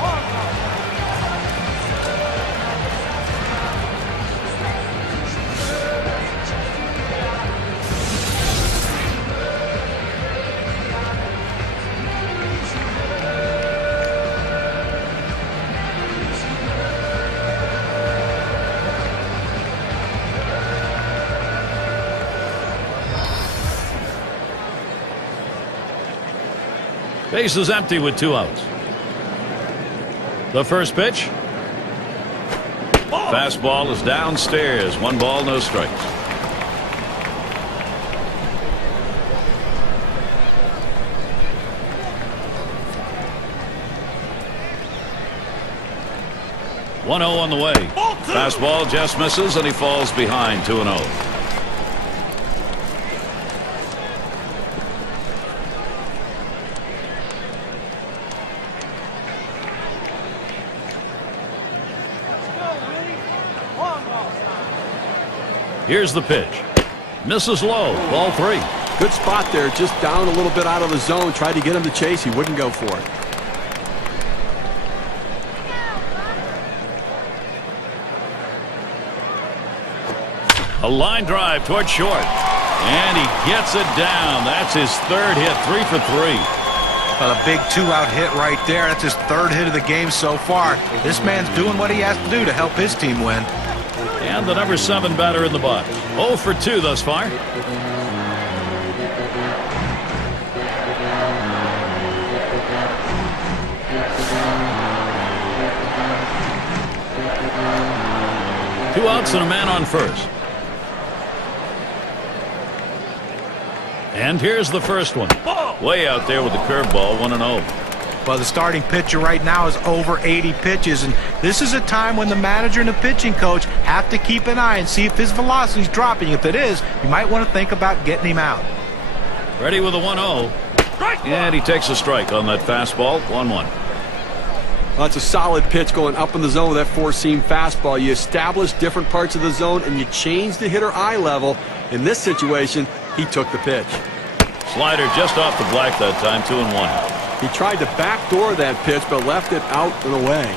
Base is empty with 2 outs. The first pitch. Fastball is downstairs. 1 ball, no strikes. One 0 on the way. Fastball just misses, and he falls behind 2-0. Here's the pitch. Misses low. Ball 3. Good spot there. Just down a little bit out of the zone. Tried to get him to chase. He wouldn't go for it. A line drive toward short. And he gets it down. That's his 3rd hit. 3 for 3. A big 2-out hit right there. That's his 3rd hit of the game so far. This man's doing what he has to do to help his team win. And the number 7 batter in the box. 0 for 2 thus far. Two outs and a man on first. And here's the first one. Way out there with the curveball. 1-0. Well, the starting pitcher right now is over 80 pitches, and this is a time when the manager and the pitching coach have to keep an eye and see if his velocity's dropping. If it is, you might want to think about getting him out. Ready with a 1-0. And he takes a strike on that fastball. 1-1. Well, that's a solid pitch going up in the zone with that 4-seam fastball. You establish different parts of the zone, and you change the hitter eye level. In this situation, he took the pitch. Slider just off the black that time. 2-1. He tried to backdoor that pitch, but left it out and away.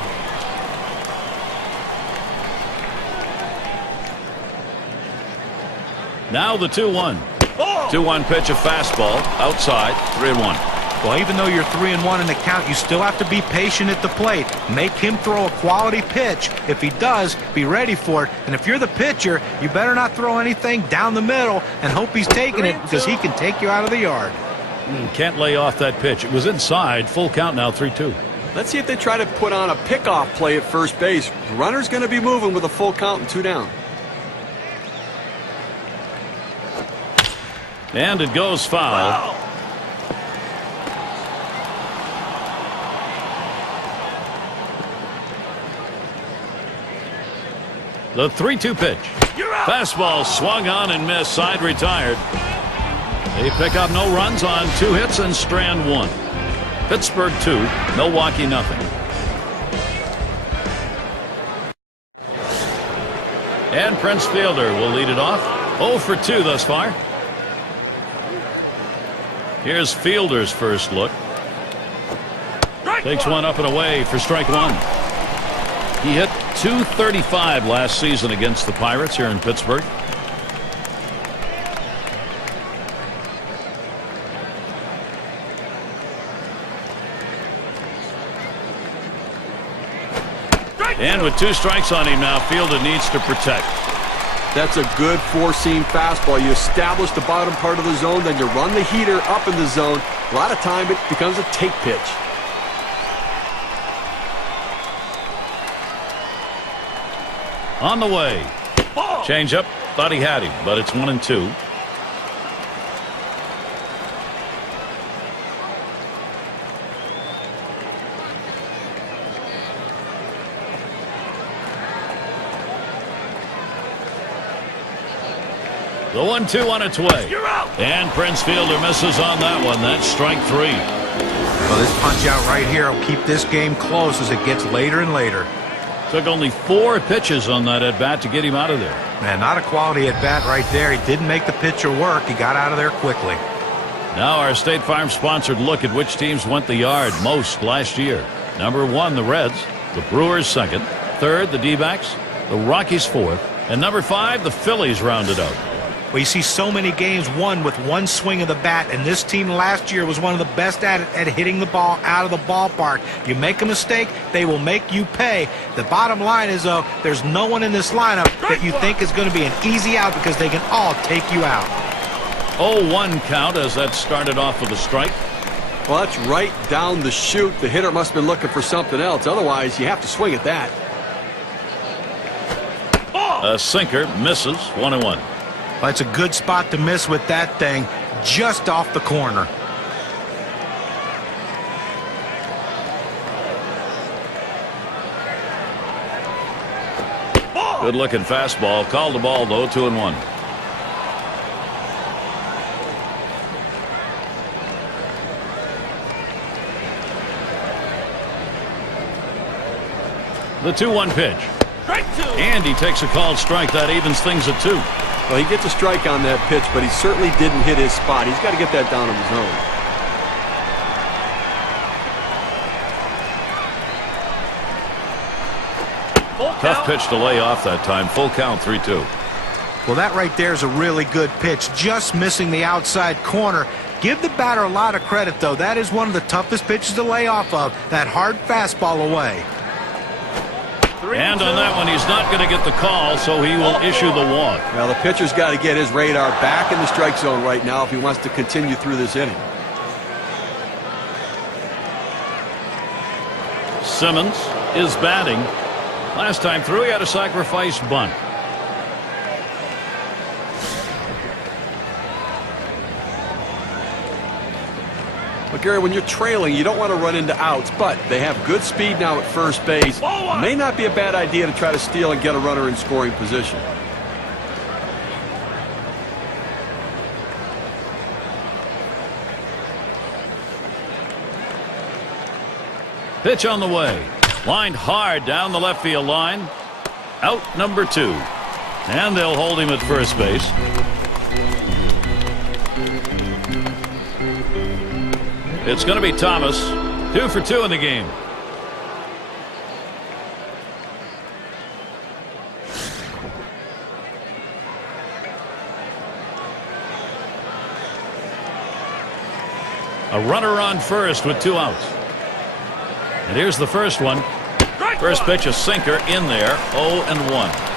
Now the 2-1. 2-1 pitch, a fastball outside. 3-1. Well, even though you're 3-1 in the count, you still have to be patient at the plate. Make him throw a quality pitch. If he does, be ready for it. And if you're the pitcher, you better not throw anything down the middle and hope he's taking it, because he can take you out of the yard. Can't lay off that pitch. It was inside. Full count now. 3-2. Let's see if they try to put on a pickoff play at first base. The runner's going to be moving with a full count and 2 down. And it goes foul. The 3-2 pitch. Fastball swung on and missed. Side retired. They pick up no runs on 2 hits and strand 1. Pittsburgh 2, Milwaukee nothing. And Prince Fielder will lead it off. 0 for 2 thus far. Here's Fielder's first look. Takes one up and away for strike 1. He hit .235 last season against the Pirates here in Pittsburgh. And with 2 strikes on him now, Fielder needs to protect. That's a good 4-seam fastball. You establish the bottom part of the zone, then you run the heater up in the zone. A lot of time it becomes a take pitch. On the way. Change up. Thought he had him, but it's 1-2. The 1-2 on its way. And Prince Fielder misses on that one. That's strike 3. Well, this punch out right here will keep this game close as it gets later and later. Took only 4 pitches on that at-bat to get him out of there. Man, not a quality at-bat right there. He didn't make the pitcher work. He got out of there quickly. Now our State Farm sponsored look at which teams went the yard most last year. Number 1, the Reds. The Brewers 2nd. 3rd, the D-backs. The Rockies 4th. And number 5, the Phillies rounded out. Well, you see so many games won with one swing of the bat, and this team last year was one of the best at it, at hitting the ball out of the ballpark. You make a mistake, they will make you pay. The bottom line is, though, there's no one in this lineup that you think is going to be an easy out because they can all take you out. 0-1 count as that started off with a strike. Well, that's right down the chute. The hitter must have been looking for something else. Otherwise, you have to swing at that. A sinker misses. 1-1. That's a good spot to miss with that thing, just off the corner. Good looking fastball. Called the ball though. 2-1. The 2-1 pitch. Strike two. And he takes a called strike. That evens things at 2. Well, he gets a strike on that pitch, but he certainly didn't hit his spot. He's got to get that down on his own. Tough pitch to lay off that time. Full count. 3-2. Well, that right there is a really good pitch, just missing the outside corner. Give the batter a lot of credit, though. That is one of the toughest pitches to lay off of, that hard fastball away. And on that one, he's not going to get the call, so he will issue the walk. Well, the pitcher's got to get his radar back in the strike zone right now if he wants to continue through this inning. Simmons is batting. Last time through, he had a sacrifice bunt. But Gary, when you're trailing, you don't want to run into outs, but they have good speed now at first base. May not be a bad idea to try to steal and get a runner in scoring position. Pitch on the way. Lined hard down the left field line. Out number 2. And they'll hold him at first base. It's going to be Thomas. 2 for 2 in the game. A runner on first with 2 outs. And here's the first one. First pitch, a sinker in there. 0-1.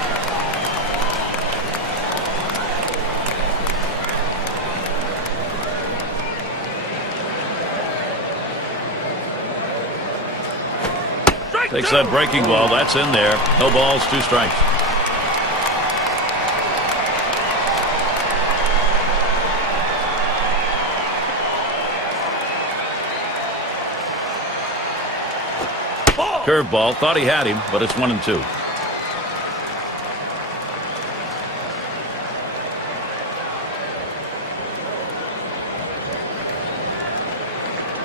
Takes that breaking ball. That's in there. No balls, 2 strikes. Curveball. Thought he had him, but it's 1-2.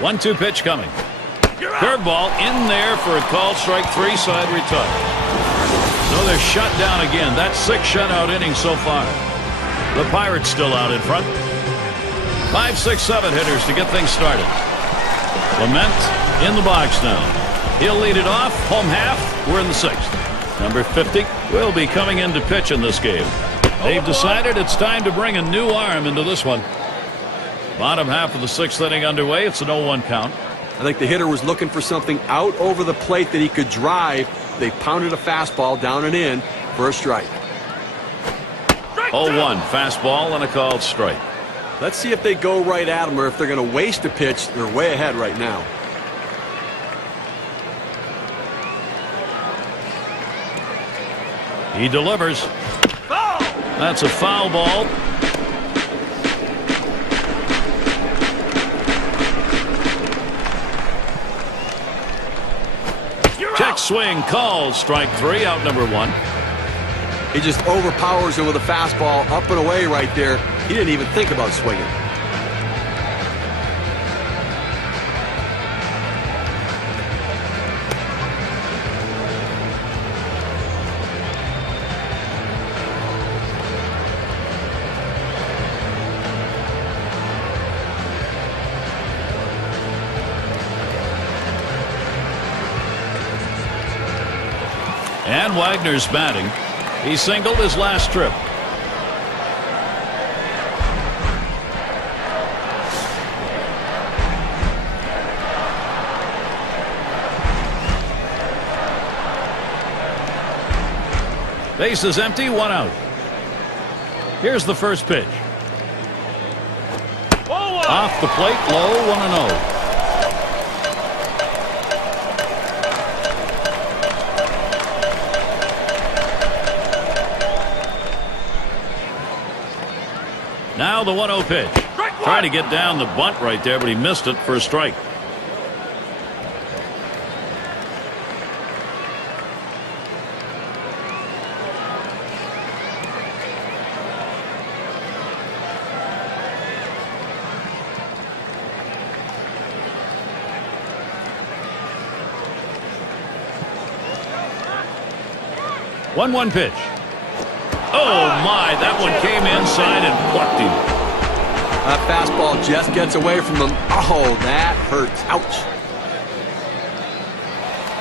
One-two pitch coming. Curveball in there for a called strike 3, side retired. So they're shut down again. That's 6 shutout innings so far. The Pirates still out in front. 5, 6, 7 hitters to get things started. Clement in the box now. He'll lead it off. Home half. We're in the 6th. Number 50 will be coming in to pitch in this game. They've decided it's time to bring a new arm into this one. Bottom half of the 6th inning underway. It's an 0-1 count. I think the hitter was looking for something out over the plate that he could drive. They pounded a fastball down and in for a strike. 0-1 fastball and a called strike. Let's see if they go right at him or if they're going to waste a pitch. They're way ahead right now. He delivers. That's a foul ball. Check swing called. Strike 3, out number 1. He just overpowers him with a fastball up and away right there. He didn't even think about swinging. And Wagner's batting. He singled his last trip. Base is empty, 1 out. Here's the first pitch. Off the plate, low, 1-0. Now the 1-0 pitch. Trying to get down the bunt right there, but he missed it for a strike. One pitch. Oh my, that one came inside and plucked him. That fastball just gets away from him. Oh, that hurts. Ouch.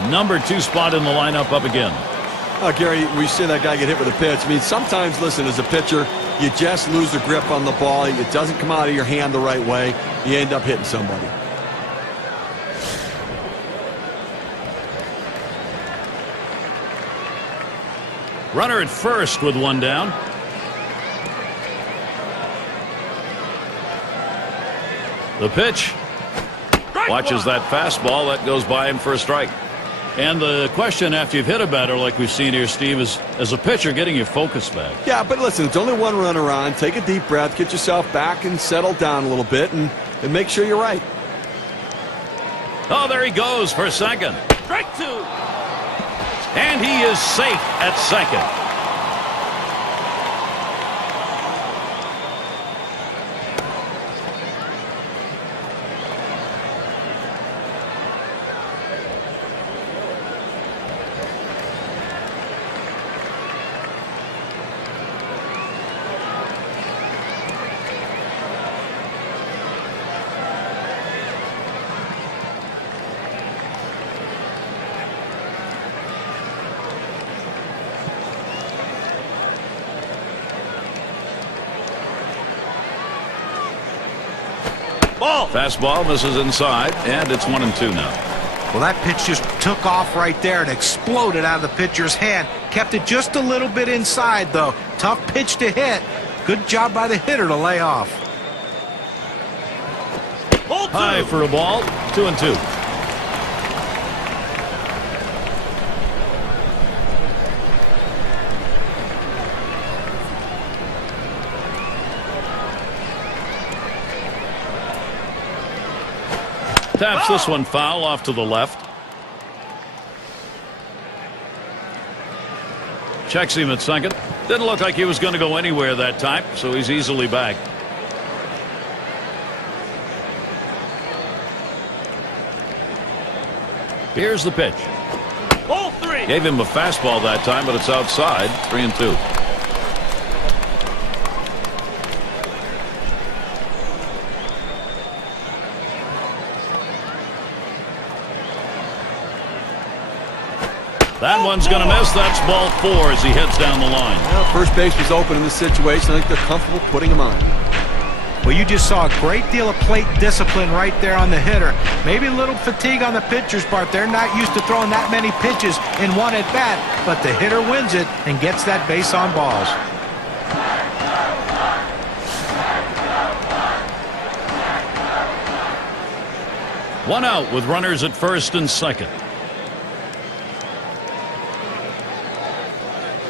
Number 2 spot in the lineup up again. Gary, we see that guy get hit with a pitch. I mean, sometimes, listen, as a pitcher, you just lose the grip on the ball. It doesn't come out of your hand the right way. You end up hitting somebody. Runner at first with one down. The pitch. Watches that fastball. That goes by him for a strike. And the question after you've hit a batter like we've seen here, Steve, is as a pitcher getting your focus back. Yeah, but listen, it's only one runner on. Take a deep breath, get yourself back and settle down a little bit and make sure you're right. Oh, there he goes for second. Strike 2. And he is safe at second. Ball. Fastball misses inside, and it's 1-2 now. Well, that pitch just took off right there and exploded out of the pitcher's hand. Kept it just a little bit inside, though. Tough pitch to hit. Good job by the hitter to lay off. High for a ball. 2-2. Taps this one foul off to the left. Checks him at second. Didn't look like he was going to go anywhere that time, so he's easily back. Here's the pitch. Ball 3. Gave him a fastball that time, but it's outside. 3-2. That one's going to miss. That's ball 4 as he heads down the line. Well, first base was open in this situation. I think they're comfortable putting him on. Well, you just saw a great deal of plate discipline right there on the hitter. Maybe a little fatigue on the pitcher's part. They're not used to throwing that many pitches in one at bat, but the hitter wins it and gets that base on balls. One out with runners at first and second.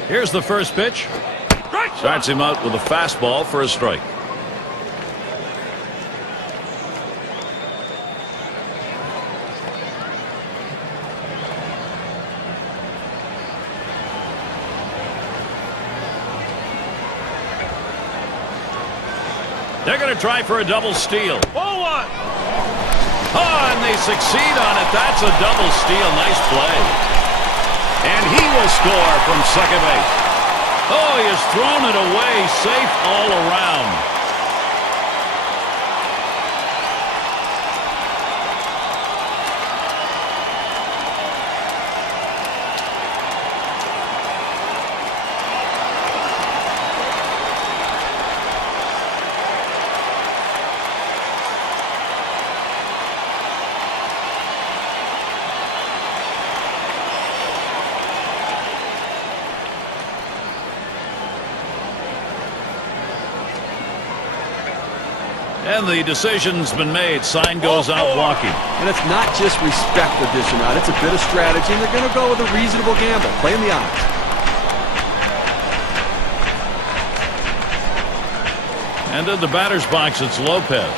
Here's the first pitch. Starts him out with a fastball for a strike. They're going to try for a double steal. 0-1. Oh, and they succeed on it. That's a double steal. Nice play. And he will score from second base. Oh, he has thrown it away, safe all around. And the decision's been made. Sign goes out walking. And it's not just respect they're dishing out. It's a bit of strategy, and they're going to go with a reasonable gamble, playing the odds. And in the batter's box, it's Lopez.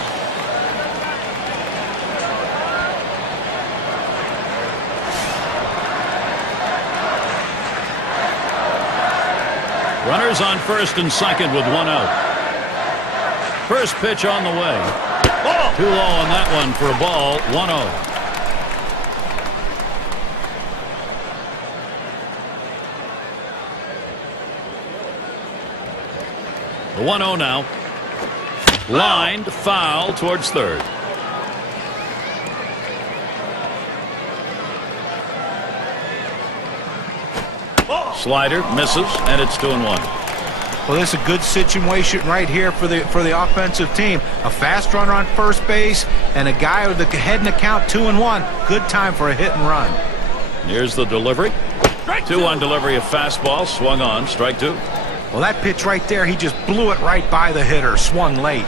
Runners on first and second with one out. First pitch on the way. Ball. Too low on that one for a ball. 1-0. The 1-0 now. Lined foul towards third. Slider misses, and it's 2-1. Well, this is a good situation right here for the offensive team. A fast runner on first base and a guy with the head in the count 2-1. Good time for a hit and run. Here's the delivery. Strike 2-1 delivery of fastball. Swung on. Strike 2. Well, that pitch right there, he just blew it right by the hitter. Swung late.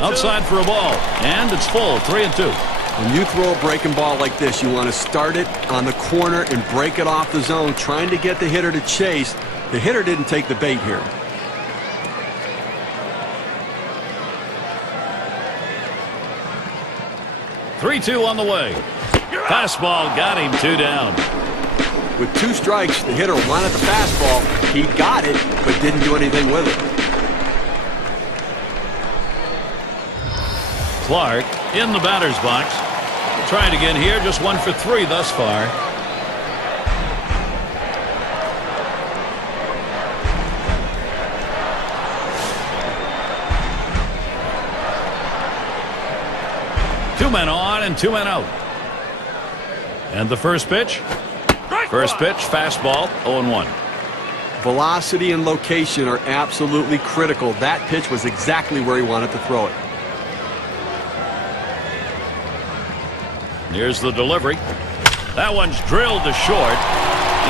Outside for a ball, and it's full. 3-2. When you throw a breaking ball like this, you want to start it on the corner and break it off the zone, trying to get the hitter to chase. The hitter didn't take the bait here. Three-two on the way. Fastball got him. 2 down. With 2 strikes, the hitter wanted the fastball. He got it, but didn't do anything with it. Clark in the batter's box. Trying again here. Just 1 for 3 thus far. Two men on and 2 men out. And the first pitch. First pitch, fastball, 0-1. Velocity and location are absolutely critical. That pitch was exactly where he wanted to throw it. Here's the delivery. That one's drilled to short.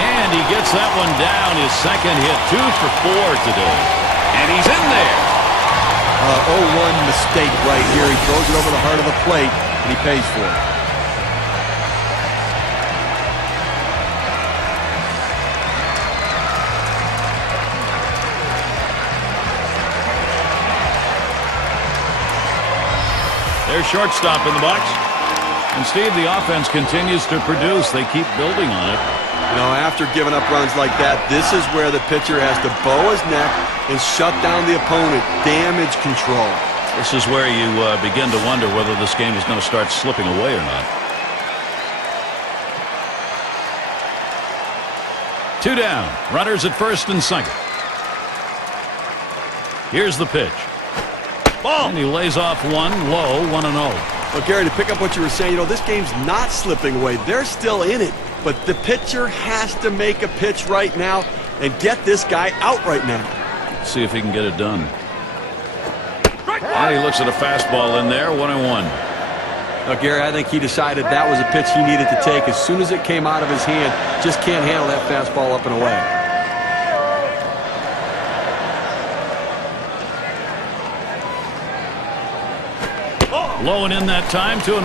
And he gets that one down. His second hit. 2 for 4 today. And he's in there. 0-1 mistake right here. He throws it over the heart of the plate, and he pays for it. There's shortstop in the box. And Steve, the offense continues to produce. They keep building on it. You know, after giving up runs like that, this is where the pitcher has to bow his neck and shut down the opponent. Damage control. This is where you begin to wonder whether this game is going to start slipping away or not. 2 down. Runners at first and second. Here's the pitch. Ball. And he lays off one low, 1-0. Well, Gary, to pick up what you were saying, you know, this game's not slipping away. They're still in it. But the pitcher has to make a pitch right now and get this guy out right now. See if he can get it done. And he looks at a fastball in there, 1-1. Now, Gary, I think he decided that was a pitch he needed to take. As soon as it came out of his hand, just can't handle that fastball up and away. Low and in that time, 2-1.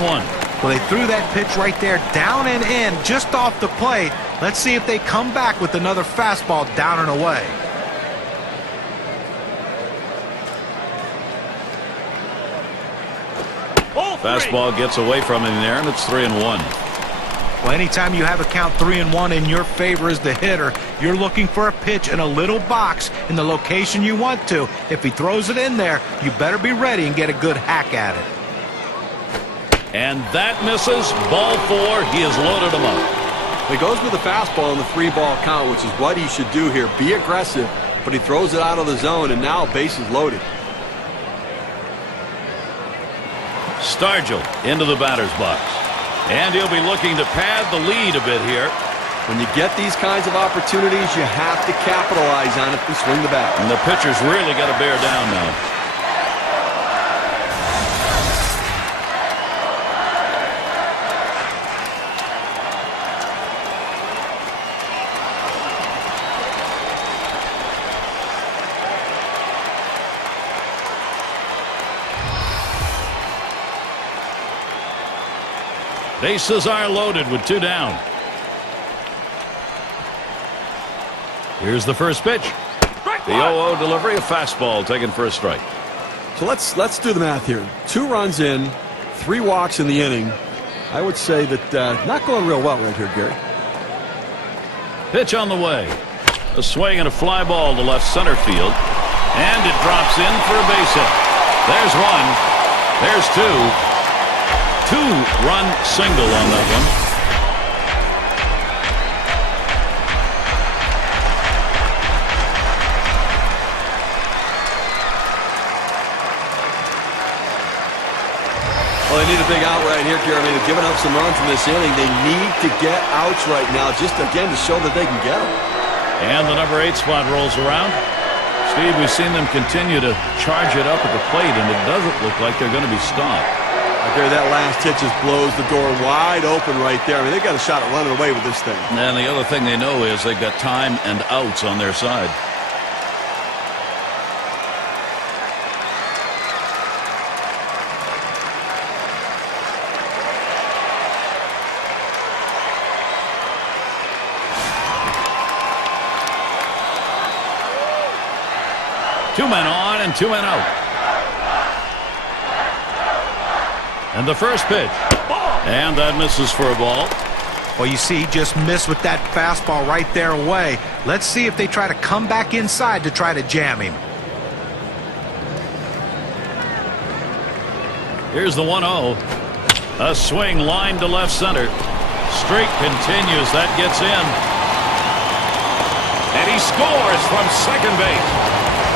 Well, they threw that pitch right there down and in just off the plate. Let's see if they come back with another fastball down and away. Fastball gets away from him there, and it's 3-1. Well, anytime you have a count 3-1 in your favor as the hitter, you're looking for a pitch in a little box in the location you want to. If he throws it in there, you better be ready and get a good hack at it. And that misses. Ball 4. He has loaded him up. He goes with the fastball in the 3-ball count, which is what he should do here. Be aggressive, but he throws it out of the zone, and now bases loaded. Stargell into the batter's box. And he'll be looking to pad the lead a bit here. When you get these kinds of opportunities, you have to capitalize on it and swing the bat. And the pitcher's really got to bear down now. Bases are loaded with 2 down. Here's the first pitch. The 0-0 delivery, a fastball taken for a strike. So let's do the math here. 2 runs in, 3 walks in the inning. I would say that not going real well right here, Gary. Pitch on the way. A swing and a fly ball to left center field. And it drops in for a base hit. There's one. There's two. 2-run single on that one. Well, they need a big out right here, Gary. I mean, they've given up some runs in this inning. They need to get outs right now, just again to show that they can get them. And the number 8 spot rolls around. Steve, we've seen them continue to charge it up at the plate, and it doesn't look like they're going to be stopped. Gary, that last hit just blows the door wide open right there. I mean, they've got a shot at running away with this thing. And the other thing they know is they've got time and outs on their side. Two men on and 2 men out. And the first pitch. And that misses for a ball. Well, you see, he just missed with that fastball right there away. Let's see if they try to come back inside to try to jam him. Here's the 1-0. A swing line to left center. Streak continues. That gets in. And he scores from second base.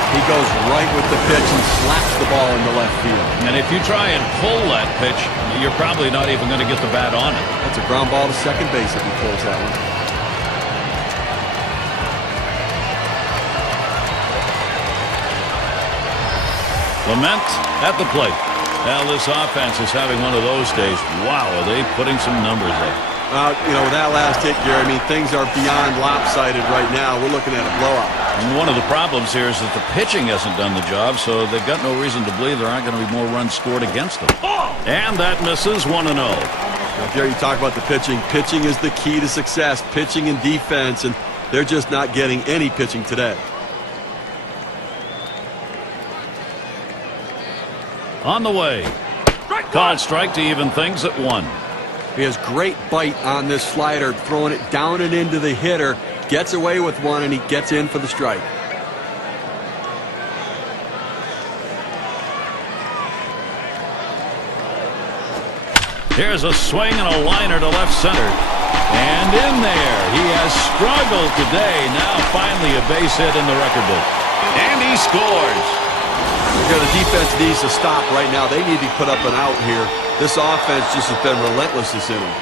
He goes right with the pitch and slaps the ball into left field. And if you try and pull that pitch, you're probably not even going to get the bat on it. That's a ground ball to second base if he pulls that one. Clement at the plate. Now this offense is having one of those days. Wow, are they putting some numbers up? You know, with that last hit, Gary, I mean, things are beyond lopsided right now. We're looking at a blowout. And one of the problems here is that the pitching hasn't done the job, so they've got no reason to believe there aren't going to be more runs scored against them. And that misses 1-0. Now, Gary, you talk about the pitching. Pitching is the key to success. Pitching and defense, and they're just not getting any pitching today. On the way. Called strike to even things at 1. He has great bite on this slider, throwing it down and into the hitter. Gets away with one, and he gets in for the strike. Here's a swing and a liner to left center. And in there. He has struggled today. Now finally a base hit in the record book. And he scores. The defense needs to stop right now. They need to put up an out here. This offense just has been relentless this inning.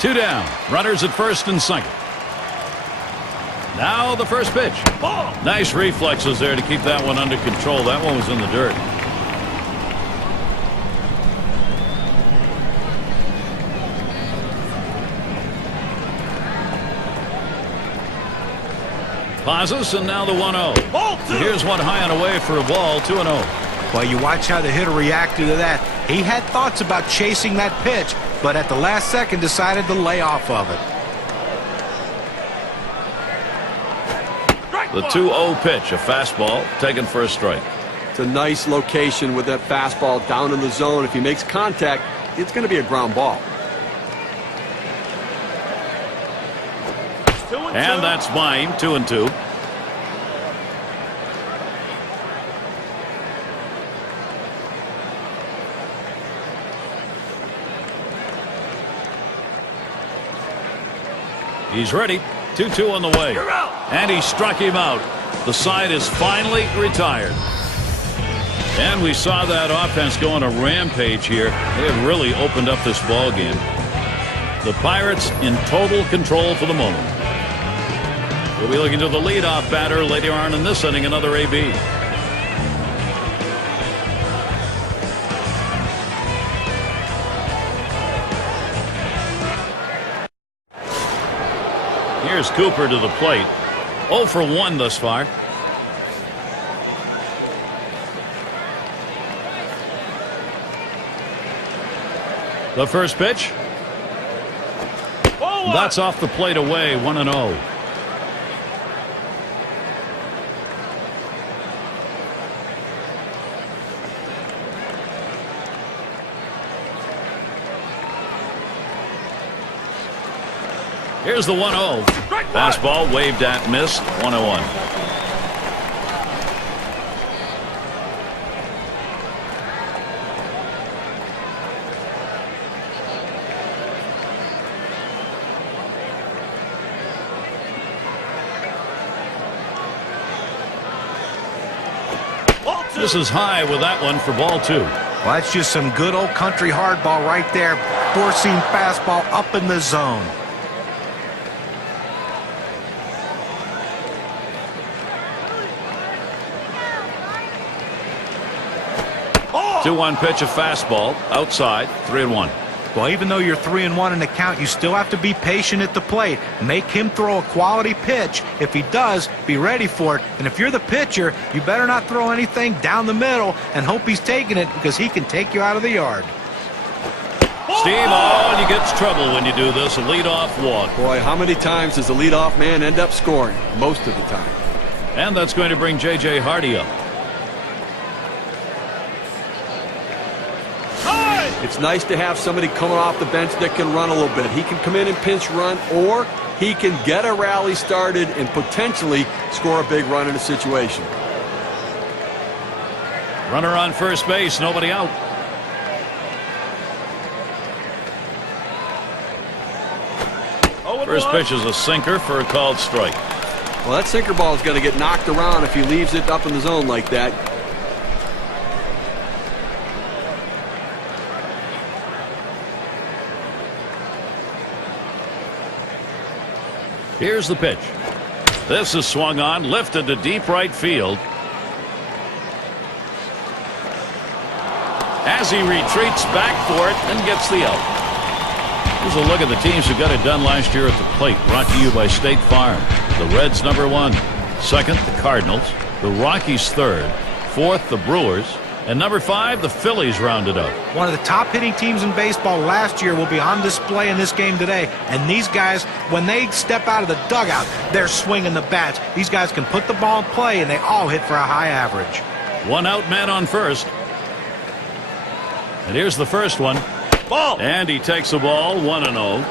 Two down. Runners at first and second. Now the first pitch. Nice reflexes there to keep that one under control. That one was in the dirt. Pauses, and now the 1-0. Here's one high and away for a ball, 2-0. Well, you watch how the hitter reacted to that. He had thoughts about chasing that pitch, but at the last second decided to lay off of it. The 2-0 pitch, a fastball taken for a strike. It's a nice location with that fastball down in the zone. If he makes contact, it's going to be a ground ball. And that's mine, 2-2. He's ready. 2-2 on the way. And he struck him out. The side is finally retired. And we saw that offense go on a rampage here. They have really opened up this ball game. The Pirates in total control for the moment. We'll be looking to the leadoff batter later on in this inning, another AB. Here's Cooper to the plate. 0 for 1 thus far. The first pitch. That's off the plate away. 1-0. Here's the 1-0. Fastball waved at, missed. 1-1. This is high with that one for ball 2. Well, that's just some good old country hardball right there. Four-seam fastball up in the zone. 2-1 pitch, a fastball outside. 3-1. Well, even though you're 3-1 in the count, you still have to be patient at the plate. Make him throw a quality pitch. If he does, be ready for it. And if you're the pitcher, you better not throw anything down the middle and hope he's taking it, because he can take you out of the yard. Steve, all you get is trouble when you do this. A leadoff walk. Boy, how many times does the leadoff man end up scoring? Most of the time. And that's going to bring J.J. Hardy up. It's nice to have somebody coming off the bench that can run a little bit. He can come in and pinch run, or he can get a rally started and potentially score a big run in a situation. Runner on first base, nobody out. First pitch is a sinker for a called strike. Well, that sinker ball is going to get knocked around if he leaves it up in the zone like that. Here's the pitch. This is swung on, lifted to deep right field. As he retreats back for it and gets the out. Here's a look at the teams who got it done last year at the plate. Brought to you by State Farm. The Reds #1. Second, the Cardinals. The Rockies third. Fourth, the Brewers. And #5, the Phillies rounded up. One of the top hitting teams in baseball last year will be on display in this game today. And these guys, when they step out of the dugout, they're swinging the bats. These guys can put the ball in play, and they all hit for a high average. One out man on first. And here's the first one. Ball. And he takes the ball. 1-0.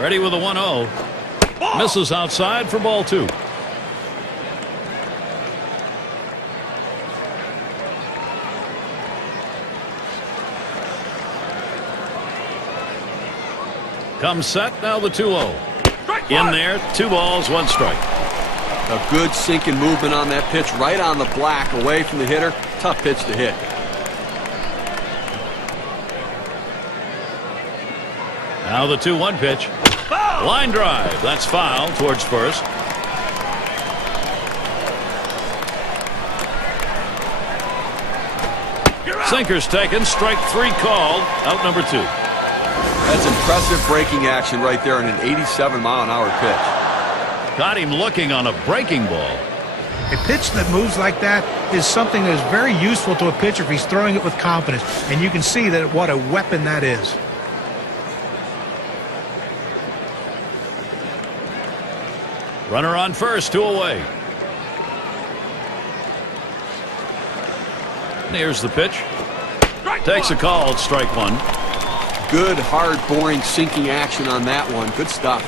Ready with a 1-0. Misses outside for ball 2. Comes set, now the 2-0. In there, 2 balls, 1 strike. A good sinking movement on that pitch, right on the black, away from the hitter. Tough pitch to hit. Now the 2-1 pitch. Line drive. That's foul towards first. Sinker's taken. Strike 3 called. Out number 2. That's impressive breaking action right there on an 87-mile-an-hour pitch. Got him looking on a breaking ball. A pitch that moves like that is something that is very useful to a pitcher if he's throwing it with confidence. And you can see that what a weapon that is. Runner on first, 2 away. And here's the pitch. Takes a call, strike 1. Good, hard, boring, sinking action on that one. Good stuff.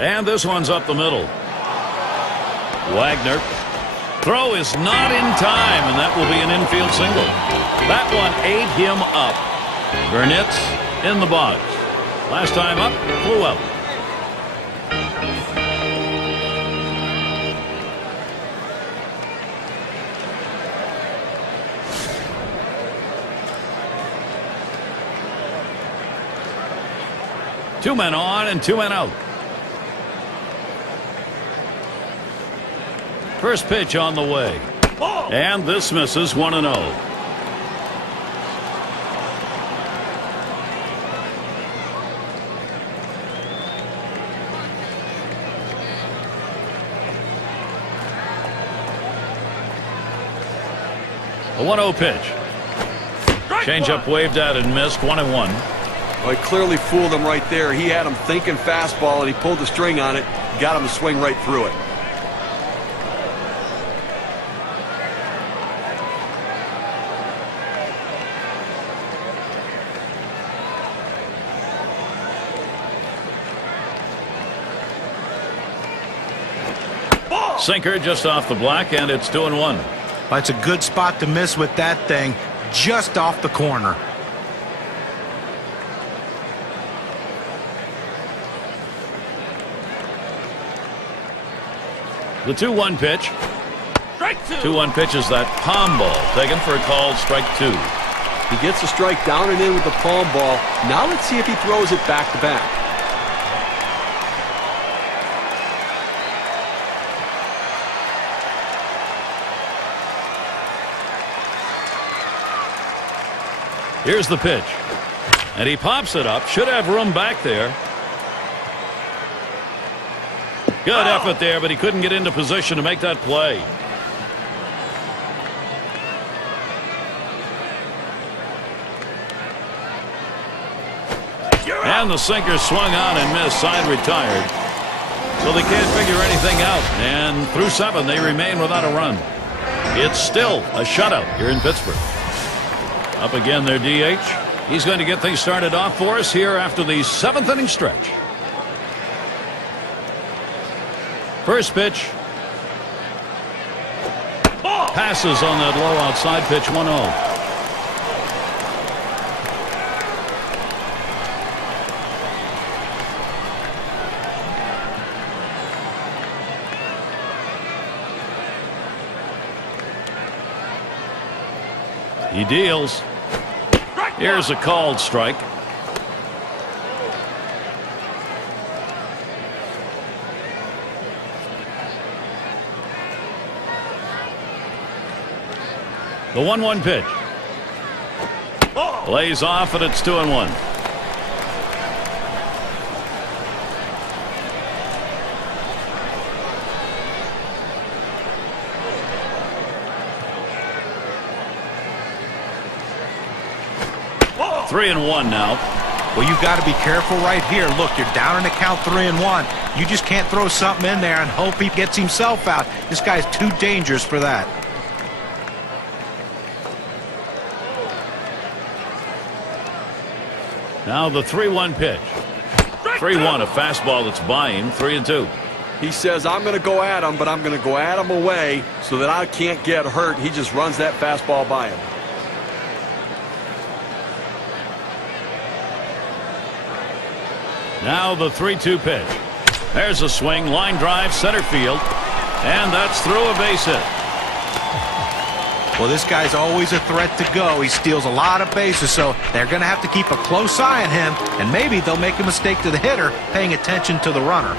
And this one's up the middle. Wagner. Throw is not in time, and that will be an infield single. That one ate him up. Burnett's in the box. Last time up, flew out. 2 men on and 2 men out. First pitch on the way. Ball. And this misses 1-0. A 1-0 pitch. Changeup waved at and missed. 1-1. Well, he clearly fooled him right there. He had him thinking fastball, and he pulled the string on it. Got him to swing right through it. Sinker just off the black, and it's 2-1. Well, it's a good spot to miss with that thing, just off the corner. The 2-1 pitch. Strike 2. 2-1 pitch is that palm ball taken for a called strike 2. He gets a strike down and in with the palm ball. Now let's see if he throws it back to back. Here's the pitch. And he pops it up. Should have room back there. Good effort there, but he couldn't get into position to make that play. And the sinker swung on and missed. Side retired. So they can't figure anything out. And through 7, they remain without a run. It's still a shutout here in Pittsburgh. Up again their DH. He's going to get things started off for us here after the 7th inning stretch. First pitch. Ball. Passes on that low outside pitch. 1-0. He deals. Here's a called strike. The 1-1 pitch. Lays off, and it's 2-1. Ball. 3-1 now. Well, you've got to be careful right here. Look, you're down in the count 3-1. You just can't throw something in there and hope he gets himself out. This guy's too dangerous for that. Now the 3-1 pitch. 3-1, a fastball that's by him. 3-2. He says, I'm going to go at him, but I'm going to go at him away so that I can't get hurt. He just runs that fastball by him. Now the 3-2 pitch. There's a swing, line drive, center field, and that's through a base hit. Well, this guy's always a threat to go. He steals a lot of bases, so they're going to have to keep a close eye on him, and maybe they'll make a mistake to the hitter paying attention to the runner.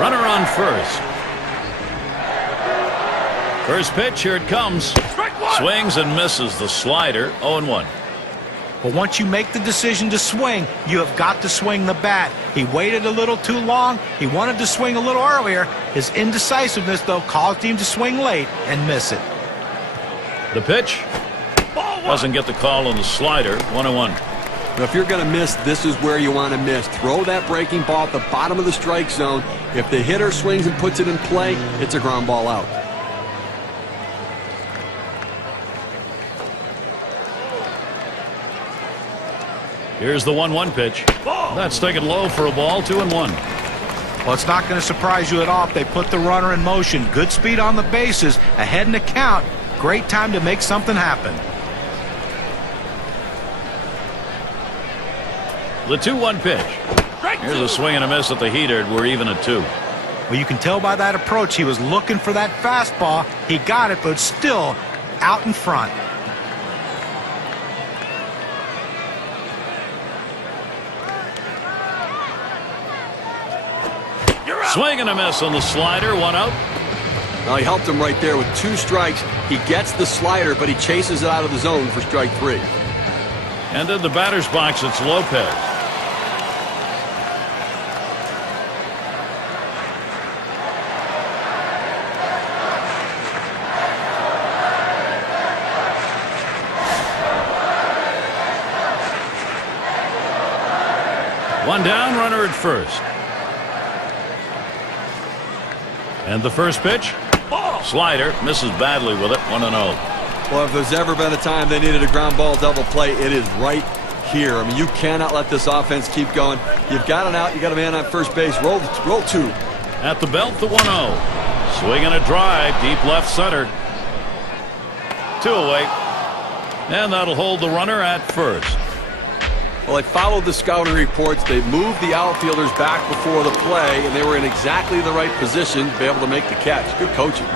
Runner on first. First pitch, here it comes. Swings and misses the slider. 0-1. But once you make the decision to swing, you have got to swing the bat. He waited a little too long. He wanted to swing a little earlier. His indecisiveness, though, caused him to swing late and miss it. The pitch doesn't get the call on the slider. 1-1. Now, if you're going to miss, this is where you want to miss. Throw that breaking ball at the bottom of the strike zone. If the hitter swings and puts it in play, it's a ground ball out. Here's the 1-1 pitch. That's taken low for a ball. 2-1. Well, it's not going to surprise you at all if they put the runner in motion. Good speed on the bases, ahead in the count. Great time to make something happen. The 2-1 pitch. Here's a swing and a miss at the heater. We're even at 2. Well, you can tell by that approach he was looking for that fastball. He got it, but still out in front. Swing and a miss on the slider. 1 out. Now, he helped him right there with 2 strikes. He gets the slider, but he chases it out of the zone for strike 3. And in the batter's box, it's Lopez. One down, runner at first. And the first pitch, slider, misses badly with it, 1-0. Well, if there's ever been a time they needed a ground ball double play, it is right here. I mean, you cannot let this offense keep going. You've got an out, you got a man on first base. Roll 2. At the belt, the 1-0. Swing and a drive, deep left center. 2 away. And that'll hold the runner at first. Well, they followed the scouting reports. They moved the outfielders back before the play, and they were in exactly the right position to be able to make the catch. Good coaching.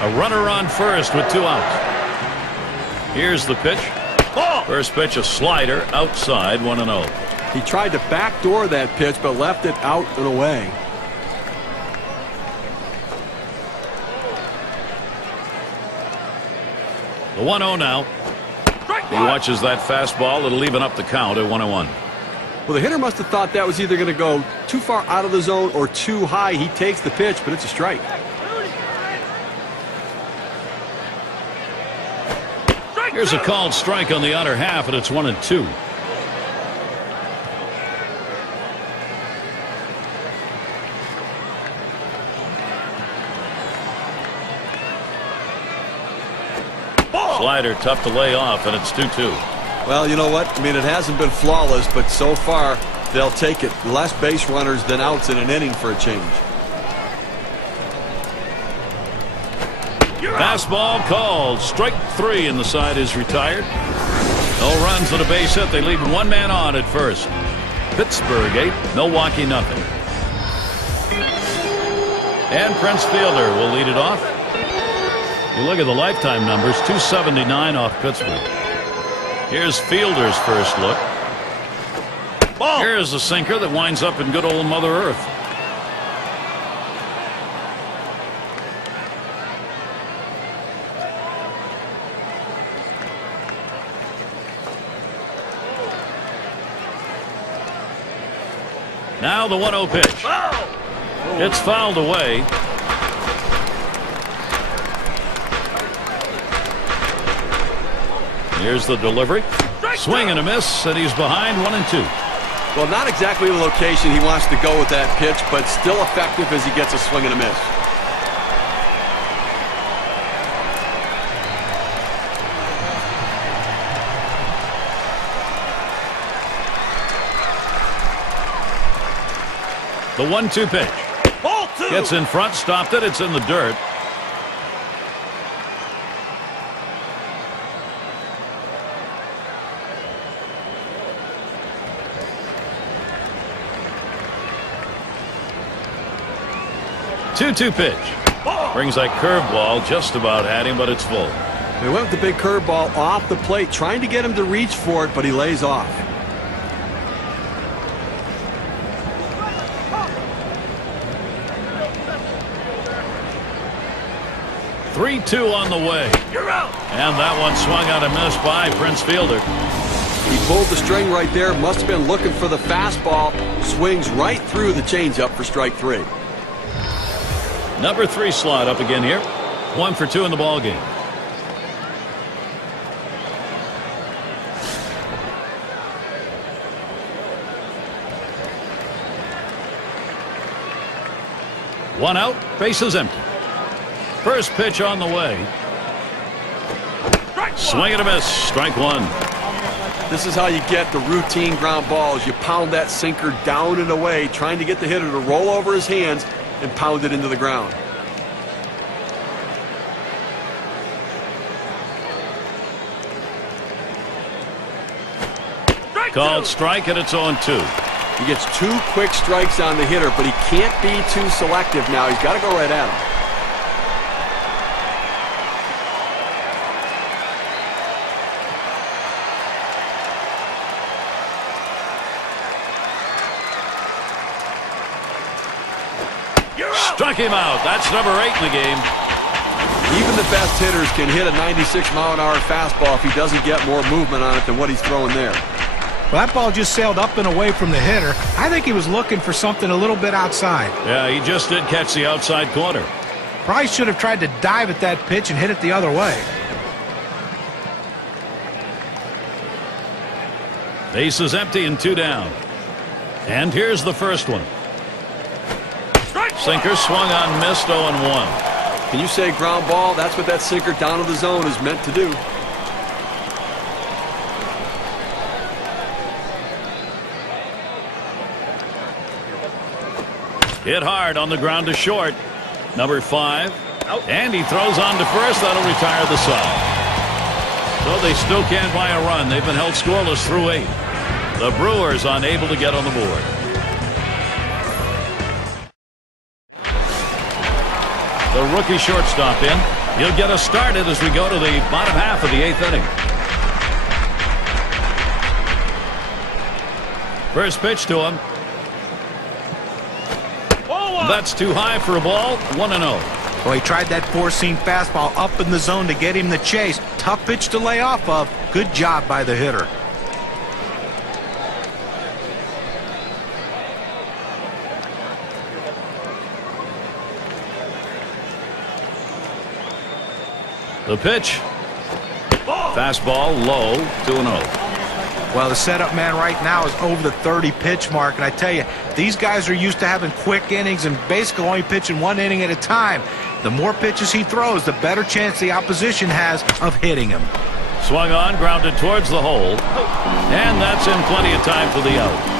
A runner on first with 2 outs. Here's the pitch. First pitch, a slider outside, 1-0. He tried to backdoor that pitch, but left it out and away. The 1-0 now. He watches that fastball. It'll even up the count at 1-1. Well, the hitter must have thought that was either going to go too far out of the zone or too high. He takes the pitch, but it's a strike. Here's a called strike on the outer half, and it's 1-2. Slider tough to lay off, and it's 2-2. Well, you know what? I mean, it hasn't been flawless, but so far they'll take it. Less base runners than outs in an inning for a change. Fastball called. Strike 3, and the side is retired. No runs and a base hit. They leave 1 man on at first. Pittsburgh 8, Milwaukee nothing. And Prince Fielder will lead it off. You look at the lifetime numbers, 279 off Pittsburgh. Here's Fielder's first look. Here's a sinker that winds up in good old Mother Earth. Now the 1-0 pitch. It's fouled away. Here's the delivery. Swing and a miss, and he's behind 1-2. Well, not exactly the location he wants to go with that pitch, but still effective as he gets a swing and a miss. The 1-2 pitch. Ball 2. Gets in front, stopped it. It's in the dirt. Two-two pitch. Brings that curveball just about at him, but it's full. They went with the big curveball off the plate, trying to get him to reach for it, but he lays off. Three-two on the way. You're out. And that one swung out and missed by Prince Fielder. He pulled the string right there, must have been looking for the fastball, swings right through the changeup for strike 3. Number 3 slot up again here. 1 for 2 in the ball game. One out, bases empty. First pitch on the way. Swing and a miss. Strike 1. This is how you get the routine ground balls. You pound that sinker down and away, trying to get the hitter to roll over his hands and pound it into the ground. Called strike, and it's 0-2. He gets 2 quick strikes on the hitter, but he can't be too selective now. He's got to go right at him. Struck him out. That's number 8 in the game. Even the best hitters can hit a 96-mile-an-hour fastball if he doesn't get more movement on it than what he's throwing there. Well, that ball just sailed up and away from the hitter. I think he was looking for something a little bit outside. Yeah, he just did catch the outside corner. Probably should have tried to dive at that pitch and hit it the other way. Base is empty and 2 down. And here's the first one. Sinker swung on, missed, 0-1. Can you say ground ball? That's what that sinker down to the zone is meant to do. Hit hard on the ground to short. Number 5. And he throws on to first. That'll retire the side. So they still can't buy a run. They've been held scoreless through 8. The Brewers unable to get on the board. The rookie shortstop in. He'll get us started as we go to the bottom half of the 8th inning. First pitch to him. That's too high for a ball. 1-0. Well, he tried that four-seam fastball up in the zone to get him the chase. Tough pitch to lay off of. Good job by the hitter. The pitch. Fastball low, 2-0. Well, the setup man right now is over the 30 pitch mark, and I tell you, these guys are used to having quick innings and basically only pitching 1 inning at a time. The more pitches he throws, the better chance the opposition has of hitting him. Swung on, grounded towards the hole, and that's in plenty of time for the out.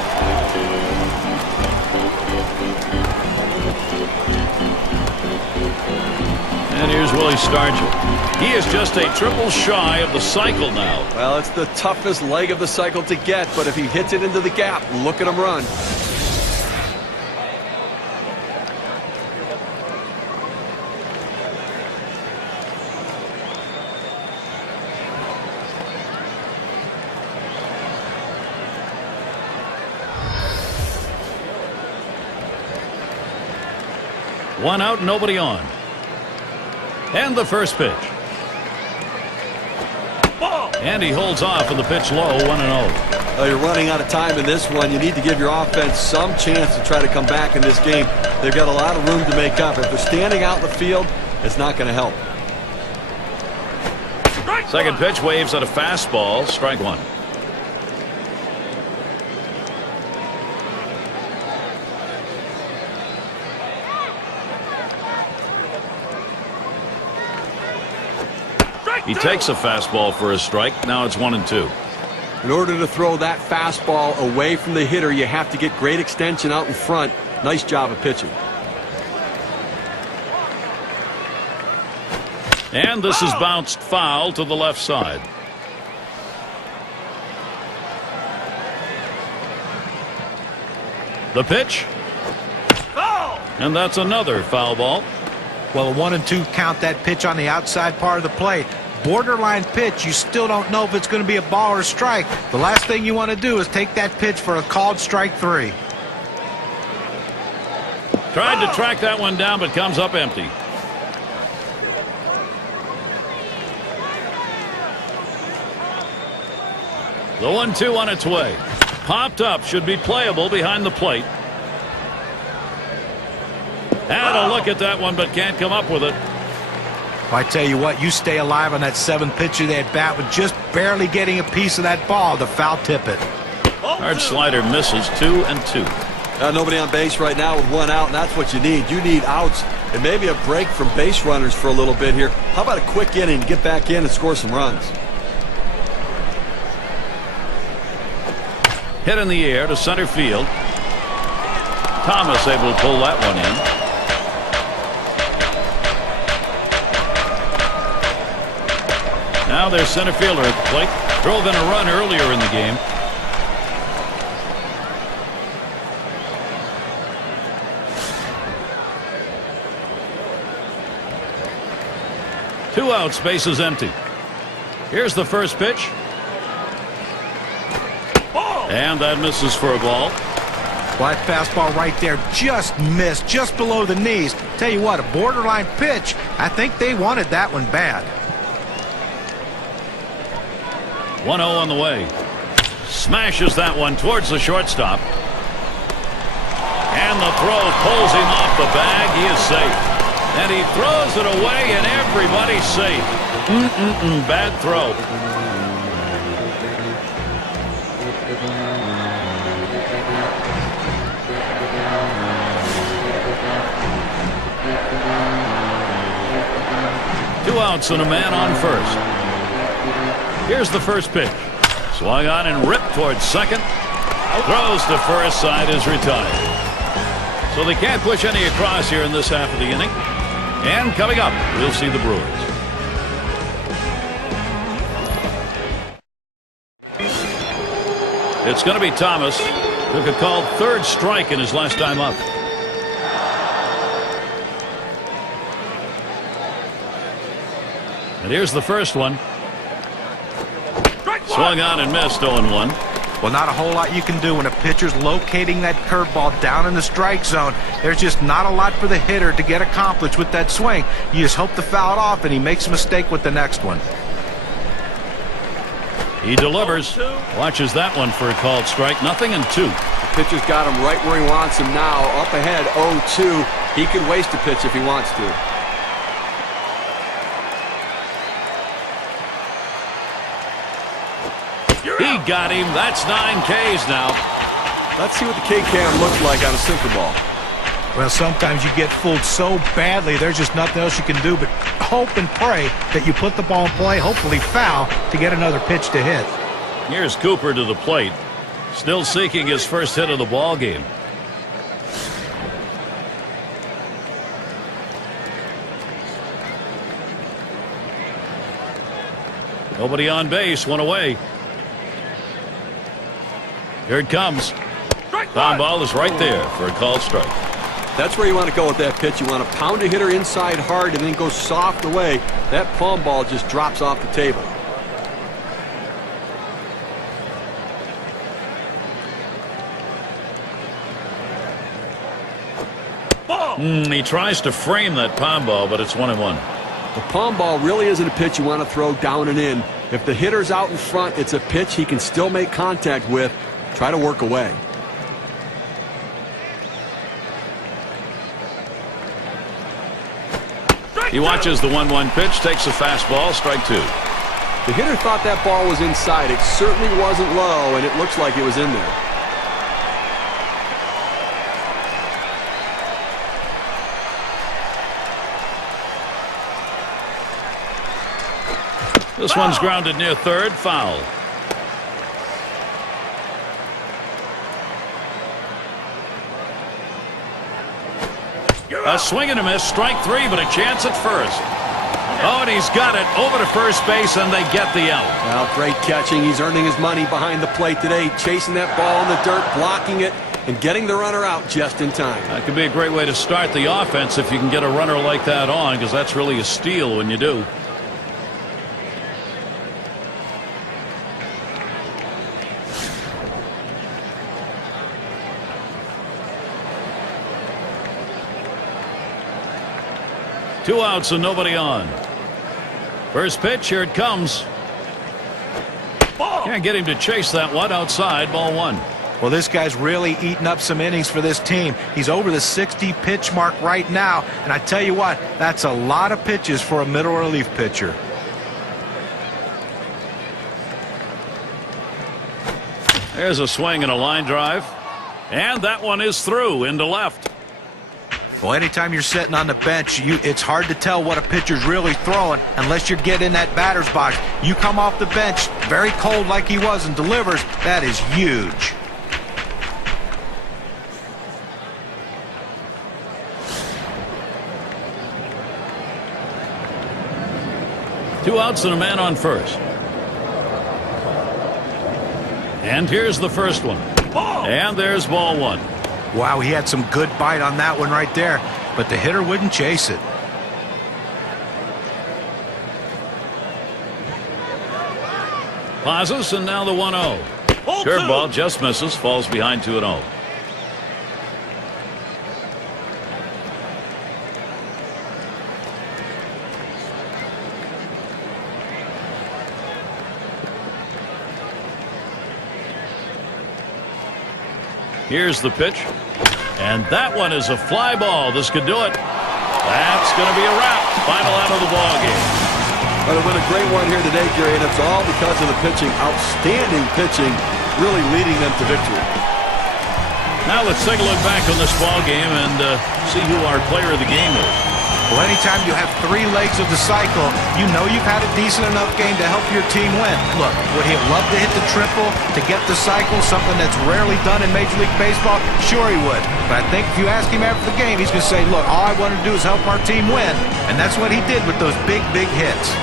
And here's Willie Stargell. He is just a triple shy of the cycle now. Well, it's the toughest leg of the cycle to get, but if he hits it into the gap, look at him run. One out, nobody on. And the first pitch. And he holds off with the pitch low, 1-0. Well, you're running out of time in this one. You need to give your offense some chance to try to come back in this game. They've got a lot of room to make up. If they're standing out in the field, it's not going to help. Second pitch waves at a fastball, strike 1. He takes a fastball for a strike. Now it's 1-2. In order to throw that fastball away from the hitter, you have to get great extension out in front. Nice job of pitching. And this is bounced foul to the left side. The pitch. And that's another foul ball. Well, a 1-2 count, that pitch on the outside part of the plate. Borderline pitch. You still don't know if it's going to be a ball or a strike. The last thing you want to do is take that pitch for a called strike 3. Tried to track that one down, but comes up empty. The 1-2 on its way. Popped up, should be playable behind the plate. And a look at that one, but can't come up with it. I tell you what, you stay alive on that 7th pitch of that bat with just barely getting a piece of that ball to foul tip it. Hard slider misses, 2-2. Nobody on base right now with 1 out, and that's what you need. You need outs and maybe a break from base runners for a little bit here. How about a quick inning to get back in and score some runs? Hit in the air to center field. Thomas able to pull that one in. Now their center fielder at the plate. Drove in a run earlier in the game. 2 outs, bases empty. Here's the first pitch. And that misses for a ball. Well, that fastball right there just missed, just below the knees. Tell you what, a borderline pitch. I think they wanted that one bad. 1-0 on the way. Smashes that one towards the shortstop. And the throw pulls him off the bag. He is safe. And he throws it away, and everybody's safe. Bad throw. Two outs and a man on first. Here's the first pitch. Swung on and ripped towards second. Throws to first. Side is retired. So they can't push any across here in this half of the inning. And coming up, we'll see the Brewers. It's going to be Thomas. Took a called third strike in his last time up. And here's the first one. Swung on and missed. 0-1. Well, not a whole lot you can do when a pitcher's locating that curveball down in the strike zone. There's just not a lot for the hitter to get accomplished with that swing. You just hope to foul it off and he makes a mistake with the next one. He delivers. Watches that one for a called strike. 0-2. The pitcher's got him right where he wants him now. Up ahead, 0-2. He could waste a pitch if he wants to. He got him. That's 9 Ks now. Let's see what the K-cam looks like on a sinker ball. Well, sometimes you get fooled so badly, there's just nothing else you can do but hope and pray that you put the ball in play, hopefully foul, to get another pitch to hit. Here's Cooper to the plate. Still seeking his first hit of the ball game. Nobody on base. One away. Here it comes. Foul ball is right there for a called strike. That's where you want to go with that pitch. You want to pound a hitter inside hard and then go soft away. That palm ball just drops off the table. He tries to frame that palm ball, but it's 1-1. The palm ball really isn't a pitch you want to throw down and in. If the hitter's out in front, it's a pitch he can still make contact with. Try to work away. He watches the 1-1 pitch, takes a fastball, strike 2. The hitter thought that ball was inside. It certainly wasn't low, and it looks like it was in there. This one's grounded near third, foul. A swing and a miss, strike 3, but a chance at first. Oh, and he's got it over to first base, and they get the out. Well, great catching. He's earning his money behind the plate today, chasing that ball in the dirt, blocking it, and getting the runner out just in time. That could be a great way to start the offense if you can get a runner like that on, because that's really a steal when you do. Two outs and nobody on. First pitch, here it comes. Can't get him to chase that one outside. Ball 1. Well, this guy's really eating up some innings for this team. He's over the 60 pitch mark right now, and I tell you what, that's a lot of pitches for a middle relief pitcher. There's a swing and a line drive, and that one is through into left. Well, anytime you're sitting on the bench, it's hard to tell what a pitcher's really throwing unless you're getting in that batter's box. You come off the bench very cold like he was and delivers, that is huge. Two outs and a man on first. And here's the first one. And there's ball 1. Wow, he had some good bite on that one right there, but the hitter wouldn't chase it. Pauses, and now the 1-0. Curveball just misses, falls behind 2-0. Here's the pitch. And that one is a fly ball. This could do it. That's going to be a wrap. Final out of the ball game. But it went a great one here today, Gary, and it's all because of the pitching. Outstanding pitching, really leading them to victory. Now let's take a look back on this ball game and see who our player of the game is. Well, anytime you have 3 legs of the cycle, you know you've had a decent enough game to help your team win. Look, would he have loved to hit the triple to get the cycle, something that's rarely done in Major League Baseball? Sure he would. But I think if you ask him after the game, he's going to say, look, all I wanted to do is help our team win. And that's what he did with those big, big hits.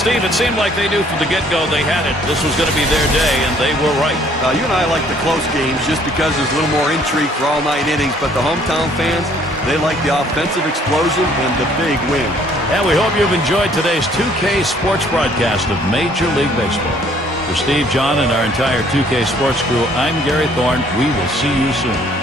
Steve, it seemed like they knew from the get-go they had it. This was going to be their day, and they were right. You and I like the close games just because there's a little more intrigue for all 9 innings, but the hometown fans, they like the offensive explosion and the big win. And we hope you've enjoyed today's 2K Sports broadcast of Major League Baseball. For Steve, John, and our entire 2K Sports crew, I'm Gary Thorne. We will see you soon.